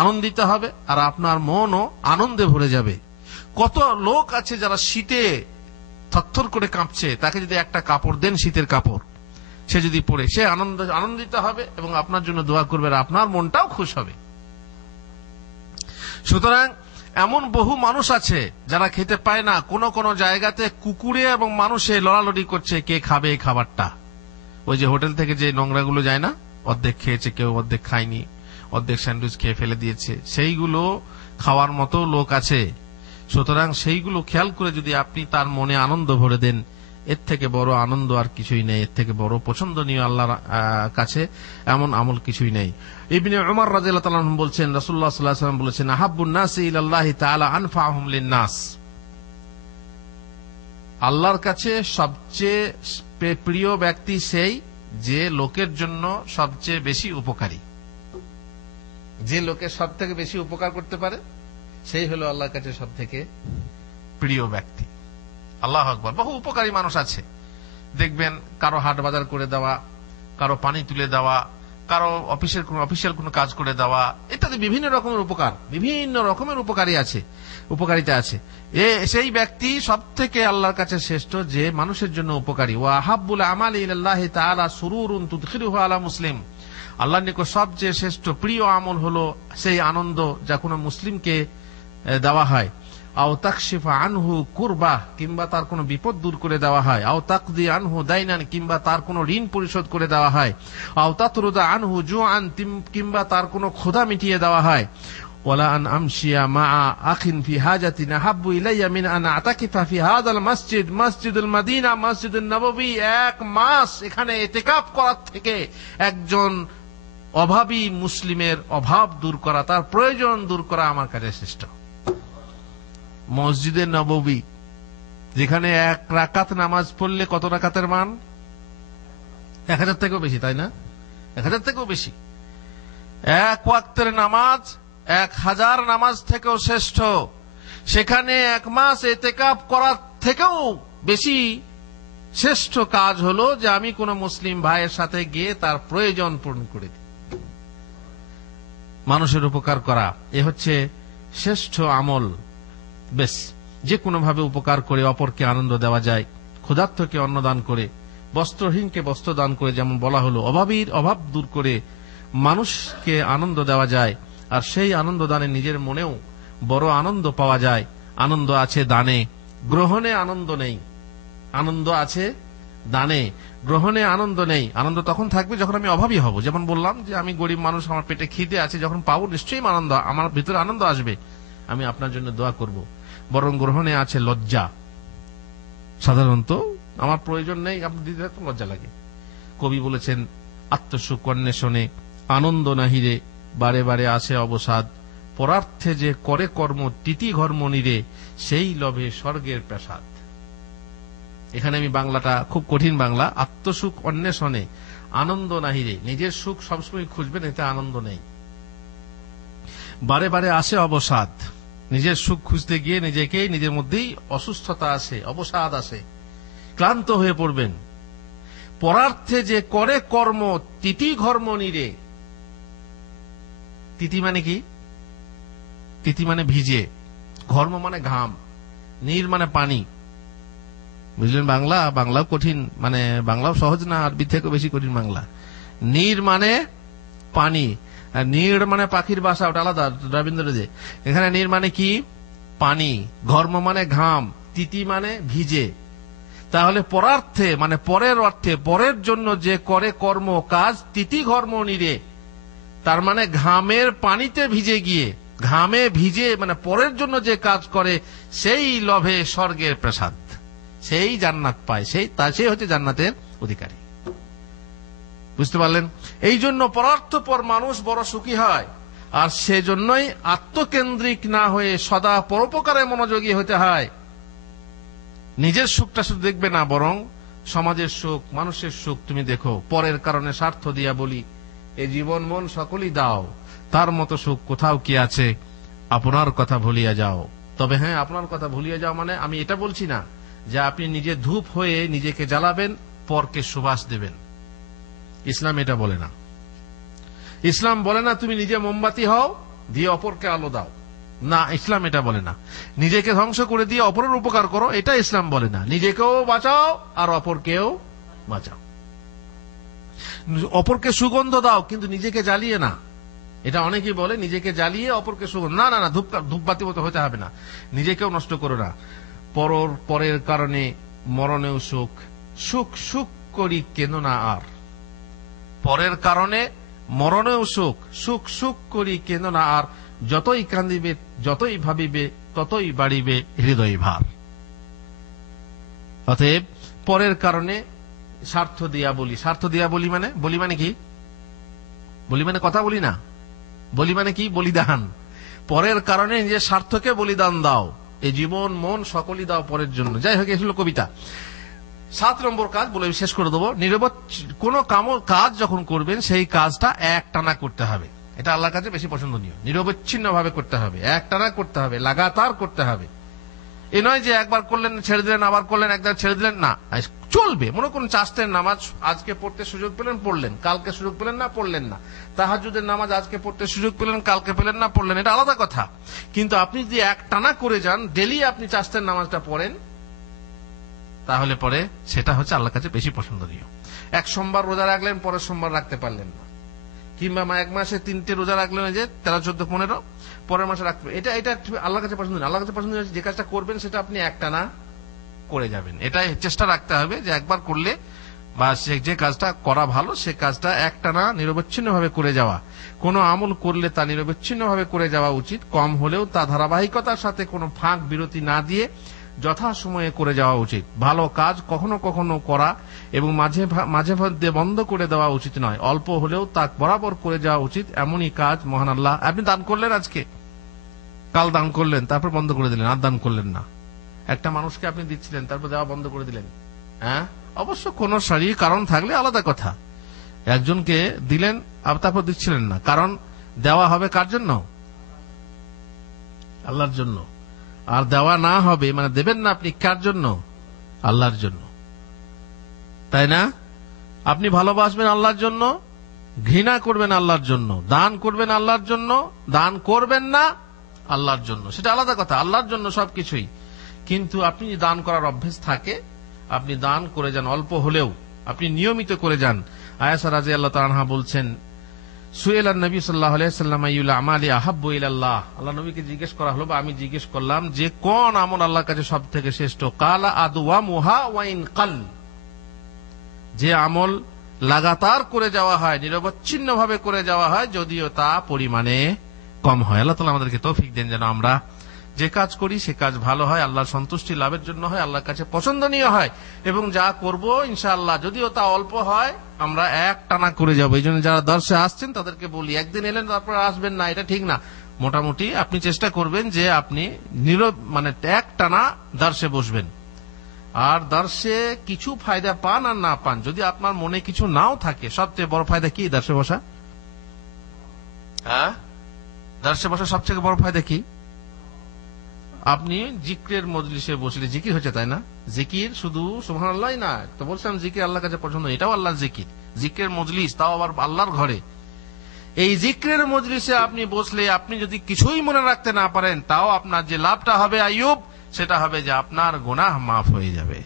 আনন্দিত হবে, আর আপনার মনও আনন্দে ভরে যাবে। কত লোক আছে যারা শীতে থরথর করে কাঁপছে, তাকে যদি একটা কাপড় দেন, শীতের কাপড়, সে যদি পরে, সে আনন্দিত হবে এবং আপনার জন্য দোয়া করবে, আর আপনার মনটাও খুশ হবে। সুতরাং এমন বহু মানুষ আছে যারা খেতে পায় না। কোন কোন জায়গাতে কুকুরে এবং মানুষে লড়ালড়ি করছে কে খাবে এই খাবারটা। ওই যে হোটেল থেকে যে নোংরাগুলো যায় না, অর্ধেক খেয়েছে কেউ, অর্ধেক খায়নি, অর্ধেক স্যান্ডউইচ খেয়ে ফেলে দিয়েছে, সেইগুলো খাওয়ার মতো লোক আছে। সুতরাং সেইগুলো খেয়াল করে যদি আপনি তার মনে আনন্দ ভরে দেন, এর থেকে বড় আনন্দ আর কিছুই নেই, এর থেকে বড় পছন্দনীয় আল্লাহর কাছে এমন আমল কিছুই নেই। ইবনে উমর রাদিয়াল্লাহু তাআলা আনহু বলছেন, রাসূলুল্লাহ সাল্লাল্লাহু আলাইহি ওয়াসাল্লাম বলেছেন, আহাব্বুন নাসি ইলাল্লাহি তাআলা আনফাহুম লিন-নাস। আল্লাহর কাছে সবচেয়ে প্রিয় ব্যক্তি সেই যে লোকের জন্য সবচেয়ে বেশি উপকারী। যে লোকের সব থেকে বেশি উপকার করতে পারে, সেই হলো আল্লাহর কাছে সব থেকে প্রিয় ব্যক্তি। আল্লাহু আকবার। বহু উপকারী মানুষ আছে, দেখবেন কারো হাট বাজার করে দেওয়া, কারো পানি তুলে দেওয়া, কারো অফিসিয়াল কোনো কাজ করে দেওয়া, ইত্যাদি বিভিন্ন রকমের উপকার, বিভিন্ন রকমের উপকারিতা আছে। সেই ব্যক্তি সব থেকে আল্লাহর কাছে শ্রেষ্ঠ যে মানুষের জন্য উপকারী। ওয়া আহাব্বুল আমালি ইলাল্লাহি তাআলা সুরুরুন তুদখিলুহু আলা মুসলিম। আল্লাহর নিকট সবচেয়ে শ্রেষ্ঠ প্রিয় আমল হলো সেই আনন্দ যা কোনো মুসলিমকে দেওয়া হয়। আও তাকশিফা আনহু কুরবাহ, কিংবা তার কোনো বিপদ দূর করে দেওয়া হয়। আও তাকদি আনহু দাইনান, কিংবা তার কোনো ঋণ পরিশোধ করে দেওয়া হয়। আও তাতরুদা আনহু জুআন, কিংবা তার কোনো ক্ষুধা মিটিয়ে দেওয়া হয়। ওয়ালা আন আমশিয়া মা আখিন ফি হাজাতিন আহাব্বু ইলাইয়া মিন আন আতাকিফা ফি হাযাল মসজিদ, মসজিদুল মদিনা, মসজিদুন নববী, এক মাস এখানে ইতিকাফ করার থেকে একজন অভাবী মুসলিমের অভাব দূর করা, তার প্রয়োজন দূর করা আমার কাছে শ্রেষ্ঠ। মসজিদে নববী যেখানে 1 রাকাত নামাজ পড়লে কত রাকাতের মান? 1000 থেকেও বেশি, তাই না? 1000 থেকেও বেশি। 1 ওয়াক্তের নামাজ 1000 নামাজ থেকেও শ্রেষ্ঠ। সেখানে 1 মাস ইতিকাফ করার থেকেও বেশি শ্রেষ্ঠ কাজ হলো যে আমি কোন মুসলিম ভাইয়ের সাথে গিয়ে তার প্রয়োজন পূরণ করে দিই, মানুষের উপকার করা। এ হচ্ছে শ্রেষ্ঠ আমল। বেশ, যে কোনো ভাবে উপকার করে অপরকে আনন্দ দেওয়া যায়, ক্ষুধার্তকে অন্ন দান করে, বস্ত্রহীনকে বস্ত্র দান করে, যেমন বলা হলো, অভাবীর অভাব দূর করে মানুষকে আনন্দ দেওয়া যায়। আর সেই আনন্দ দানে নিজের মনেও বড় আনন্দ পাওয়া যায়। আনন্দ আছে দানে, গ্রহণে আনন্দ নেই। আনন্দ আছে দানে, গ্রহণে আনন্দ নেই। আনন্দ তখন থাকবে যখন আমি অভাবী হব। যেমন বললাম যে আমি গরিব মানুষ, আমার পেটে খিদে আছে, যখন পাবো নিশ্চয়ই আনন্দ, আমার ভিতরে আনন্দ আসবে, আমি আপনার জন্য দোয়া করব। বরং গ্রহণে আছে লজ্জা। সাধারণত আমার প্রয়োজন নেই, আপনি দিতে তো লজ্জা লাগে। কবি বলেছেন, আত্মসুখ অন্বেষণে আনন্দ নাহিরে, বারে বারে আসে অবসাদ, পরার্থে যে করে কর্ম তিতি ঘর্ম নিরে, সেই লভে স্বর্গের প্রাসাদ। এখানে আমি বাংলাটা খুব কঠিন বাংলা। আত্মসুখ অন্বেষণে আনন্দ নাহিরে, নিজের সুখ সবসময় খুঁজবেন, এতে আনন্দ নেই। বারে বারে আসে অবসাদ, নিজের সুখ খুঁজতে গিয়ে নিজের মধ্যেই অসুস্থতা আসে, অবসাদ আসে, ক্লান্ত হয়ে পড়বেন। পরার্থে যে করে কর্ম তিতি ঘর্ম নিরে। তিতি মানে কি? তিতি মানে ভিজে, ঘর্ম মানে ঘাম, নীর মানে পানি। বুঝলেন? বাংলাও কঠিন, মানে বাংলাও সহজ না, আরবি থেকেও বেশি কঠিন বাংলা। নীর মানে পানি, আর নীড় মানে পাখির বাসা, ওটা আলাদা রবীন্দ্রজে। এখানে নীর মানে কি? পানি। ঘর্ম মানে ঘাম, তিতি মানে ভিজে। তাহলে পরার্থে মানে পরের অর্থে, পরের জন্য যে করে কর্ম কাজ তিতি ঘর্ম নিরে, তার মানে ঘামের পানিতে ভিজে গিয়ে, ঘামে ভিজে মানে পরের জন্য যে কাজ করে, সেই লভে স্বর্গের প্রাসাদ, সেই জান্নাত পায়, সেই হচ্ছে জান্নাতের অধিকারী। বুঝতে পারলেন? এই জন্য পরার্থপর মানুষ বড় সুখী হয়। আর সেজন্যই আত্মকেন্দ্রিক না হয়ে সদা পরোপকারে মনোযোগী হতে হয়। নিজের সুখটা শুধু দেখবে না, বরং সমাজের সুখ, মানুষের সুখ তুমি দেখো। পরের কারণে স্বার্থ দিয়া বলি, এ জীবন মন সকলই দাও, তার মতো সুখ কোথাও কি আছে, আপনার কথা ভুলিয়া যাও। তবে হ্যাঁ, আপনার কথা ভুলিয়া যাও মানে আমি এটা বলছি না যে আপনি নিজে ধূপ হয়ে নিজেকে জ্বালাবেন, পরকে সুবাস দেবেন। ইসলাম এটা বলে না। ইসলাম বলে না তুমি নিজে মোমবাতি হও, দিয়ে অপরকে আলো দাও। না, ইসলাম এটা বলে না। নিজেকে ধ্বংস করে দিয়ে অপরের উপকার করো, এটা ইসলাম বলে না। নিজেকেও বাঁচাও আর অপরকেও বাঁচাও। অপরকে সুগন্ধ দাও, কিন্তু নিজেকে জ্বালিয়ে না। এটা অনেকেই বলে নিজেকে জ্বালিয়ে অপরকে সুগন্ধ। না না না, ধূপবাতি মতো হতে হবে না। নিজেকেও নষ্ট করো না। পরের কারণে মরণেও সুখ, সুখ সুখ করি কেন না আর। পরের কারণে মরণেও সুখ, সুখ সুখ করি কেন না আর। যতই কান্দিবে, যতই ভাবিবে, ততই বাড়িবে হৃদয় ভার। অতএব পরের কারণে স্বার্থ দিয়া বলি। স্বার্থ দিয়া বলি মানে কি? বলি মানে কথা বলি না, বলি মানে কি? বলিদান। পরের কারণে নিজের স্বার্থকে বলিদান দাও, এই জীবন মন সকলই দাও পরের জন্য। যাই হোক, এসলো কবিতা। 7 নম্বর কাজ বলে শেষ করে দেবো। কোন কাজ যখন করবেন, সেই কাজটা একটানা করতে হবে। এটা আল্লাহর কাছে বেশি পছন্দনীয়। নিরবচ্ছিন্ন ভাবে করতে হবে, একটানা করতে হবে, লাগাতার করতে হবে। এ নয় যে একবার করলেন ছেড়ে দিলেন, আবার করলেন, একবার ছেড়ে দিলেন, না, চলবে। মনে করুন চাষতের নামাজ আজকে পড়তে সুযোগ পেলেন, পড়লেন, কালকে সুযোগ পেলেন না, পড়লেন না। তাহাজ্জুদের নামাজ আজকে পড়তে সুযোগ পেলেন, কালকে পেলেন না, পড়লেন, এটা আলাদা কথা। কিন্তু আপনি যদি একটানা করে যান, ডেলি আপনি চাষতের নামাজটা পড়েন, তাহলে পরে সেটা হচ্ছে আল্লাহর কাছে বেশি পছন্দনীয়। এক সোমবার রোজা রাখলেন, পরের সোমবার রাখতে পারলেন না, কিংবা এক মাসে 3টে রোজা রাখলেন, যে 13, 14, 15, পরের মাসে রাখতে, এটা আল্লাহর কাছে পছন্দ। আল্লাহর কাছে পছন্দ যে কাজটা করবেন সেটা আপনি একটানা করে যাবেন। এটাই চেষ্টা রাখতে হবে যে একবার করলে বা যে কাজটা করা ভালো, সে কাজটা একটানা নিরবচ্ছিন্ন ভাবে করে যাওয়া। কোনো আমল করলে তা নিরবচ্ছিন্ন ভাবে করে যাওয়া উচিত। কম হলেও তা ধারাবাহিকতার সাথে কোনো ফাঁক বিরতি না দিয়ে যথাসময়ে করে যাওয়া উচিত। ভালো কাজ কখনো কখনো করা এবং মাঝে মধ্যে বন্ধ করে দেওয়া উচিত নয়। অল্প হলেও তা বরাবর করে যাওয়া উচিত। এমনই কাজ মহান আল্লাহ। আপনি দান করলেন, আজকে কাল দান করলেন, তারপর বন্ধ করে দিলেন, আর দান করলেন না, একটা মানুষকে আপনি দিচ্ছিলেন, তারপর দেওয়া বন্ধ করে দিলেন, হ্যাঁ, অবশ্য কোন শারীরিক কারণ থাকলে আলাদা কথা। একজনকে দিলেন তারপর দিচ্ছিলেন না, কারণ দেওয়া হবে কার জন্য? আল্লাহর জন্য। আর দেওয়া না হবে মানে দেবেন না আপনি কার জন্য? আল্লাহর জন্য, তাই না? আপনি ভালোবাসবেন আল্লাহর জন্য, ঘৃণা করবেন আল্লাহর জন্য, দান করবেন আল্লাহর জন্য, দান করবেন না আল্লাহর জন্য, সেটা আলাদা কথা। আল্লাহর জন্য সবকিছুই। কিন্তু আপনি দান করার অভ্যেস থাকে, আপনি দান করে যান, অল্প হলেও আপনি নিয়মিত করে যান। আয়েশা রাদিয়াল্লাহু তাআলা আনহা বলছেন, সুয়েলান নবী সাল্লাল্লাহু আলাইহি ওয়াসাল্লাম আইয়ুল আমালি আহাব্বু ইলাল্লাহ, আল্লাহ নবীকে জিজ্ঞেস করা হলো, বা আমি জিজ্ঞেস করলাম যে কোন আমল আল্লাহর কাছে সবথেকে শ্রেষ্ঠ? কালা আদওয়ামুহা ওয়া ইন কাল, যে আমল লাগাতার করে যাওয়া হয়, নিরবচ্ছিন্ন ভাবে করে যাওয়া হয়, যদিও তা পরিমাণে কম হয়। আল্লাহ তাআলা আমাদেরকে তৌফিক দেন যেন আমরা যে কাজ করি সে কাজ ভালো হয়, আল্লাহর সন্তুষ্টি লাভের জন্য হয়, আল্লাহর কাছে পছন্দনীয় হয়, এবং যা করব ইনশাআল্লাহ যদিও তা অল্প হয় আমরা এক টানা করে যাবো। এই জন্য যারা দর্শে আসছেন তাদেরকে বলি, একদিন এলেন তারপর আসবেন না, এটা ঠিক না। মোটামুটি আপনি চেষ্টা করবেন যে আপনি মানে এক টানা দর্শে বসবেন। আর দর্শে কিছু ফায়দা পান আর না পান, যদি আপনার মনে কিছু নাও থাকে, সবচেয়ে বড় ফায়দা কি দর্শে বসা? হ্যাঁ, দর্শে বসা সবচেয়ে বড় ফায়দা কি? আপনি জিক্রের মজলিসে বসলে জিকির হচ্ছে, তাই না? জিকির শুধু সুবহানাল্লাহ না, তো বলছিলাম জিকির আল্লাহর কাছে পছন্দ, এটাও আল্লাহর জিকির। জিক্রের মজলিস, তাও আবার আল্লাহর ঘরে। এই জিক্রের মজলিসে আপনি বসলে আপনি যদি কিছুই মনে রাখতে না পারেন, তাও আপনার যে লাভটা হবে আইয়ুব, সেটা হবে যে আপনার গুনাহ মাফ হয়ে যাবে।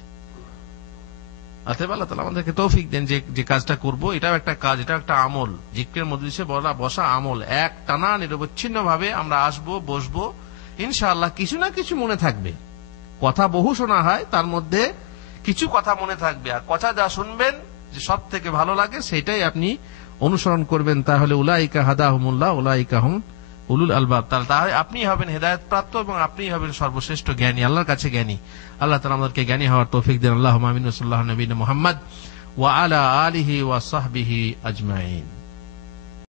অতএব আল্লাহ তাআলা আমাদেরকে তৌফিক দেন যে কাজটা করব এটাও একটা কাজ, এটাও একটা আমল। জিক্রের মজলিসে বসা আমল, এক টানা নিরবচ্ছিন্ন ভাবে আমরা আসবো, বসবো, ইনশাআল্লাহ কিছু না কিছু মনে থাকবে। কথা বহু শোনা হয়, তার মধ্যে কিছু কথা মনে থাকবে। আর কথা যা শুনবেন যে সব থেকে ভালো লাগে সেটাই আপনি অনুসরণ করবেন। তাহলে উলাইকা হাদাহুমুল্লাহ উলাইকা হুম উলুল আলবাব, তাহলে আপনি হবেন হেদায়েত প্রাপ্ত এবং আপনি হবেন সর্বশ্রেষ্ঠ জ্ঞানী, আল্লাহর কাছে জ্ঞানী। আল্লাহ তাআলা আমাদেরকে জ্ঞানী হওয়ার তৌফিক দেন। আল্লাহুম্মা আমিন। সাল্লাল্লাহু নবীনা মুহাম্মদ ওয়া আলা আলিহি ওয়া সাহবিহি আজমাইন।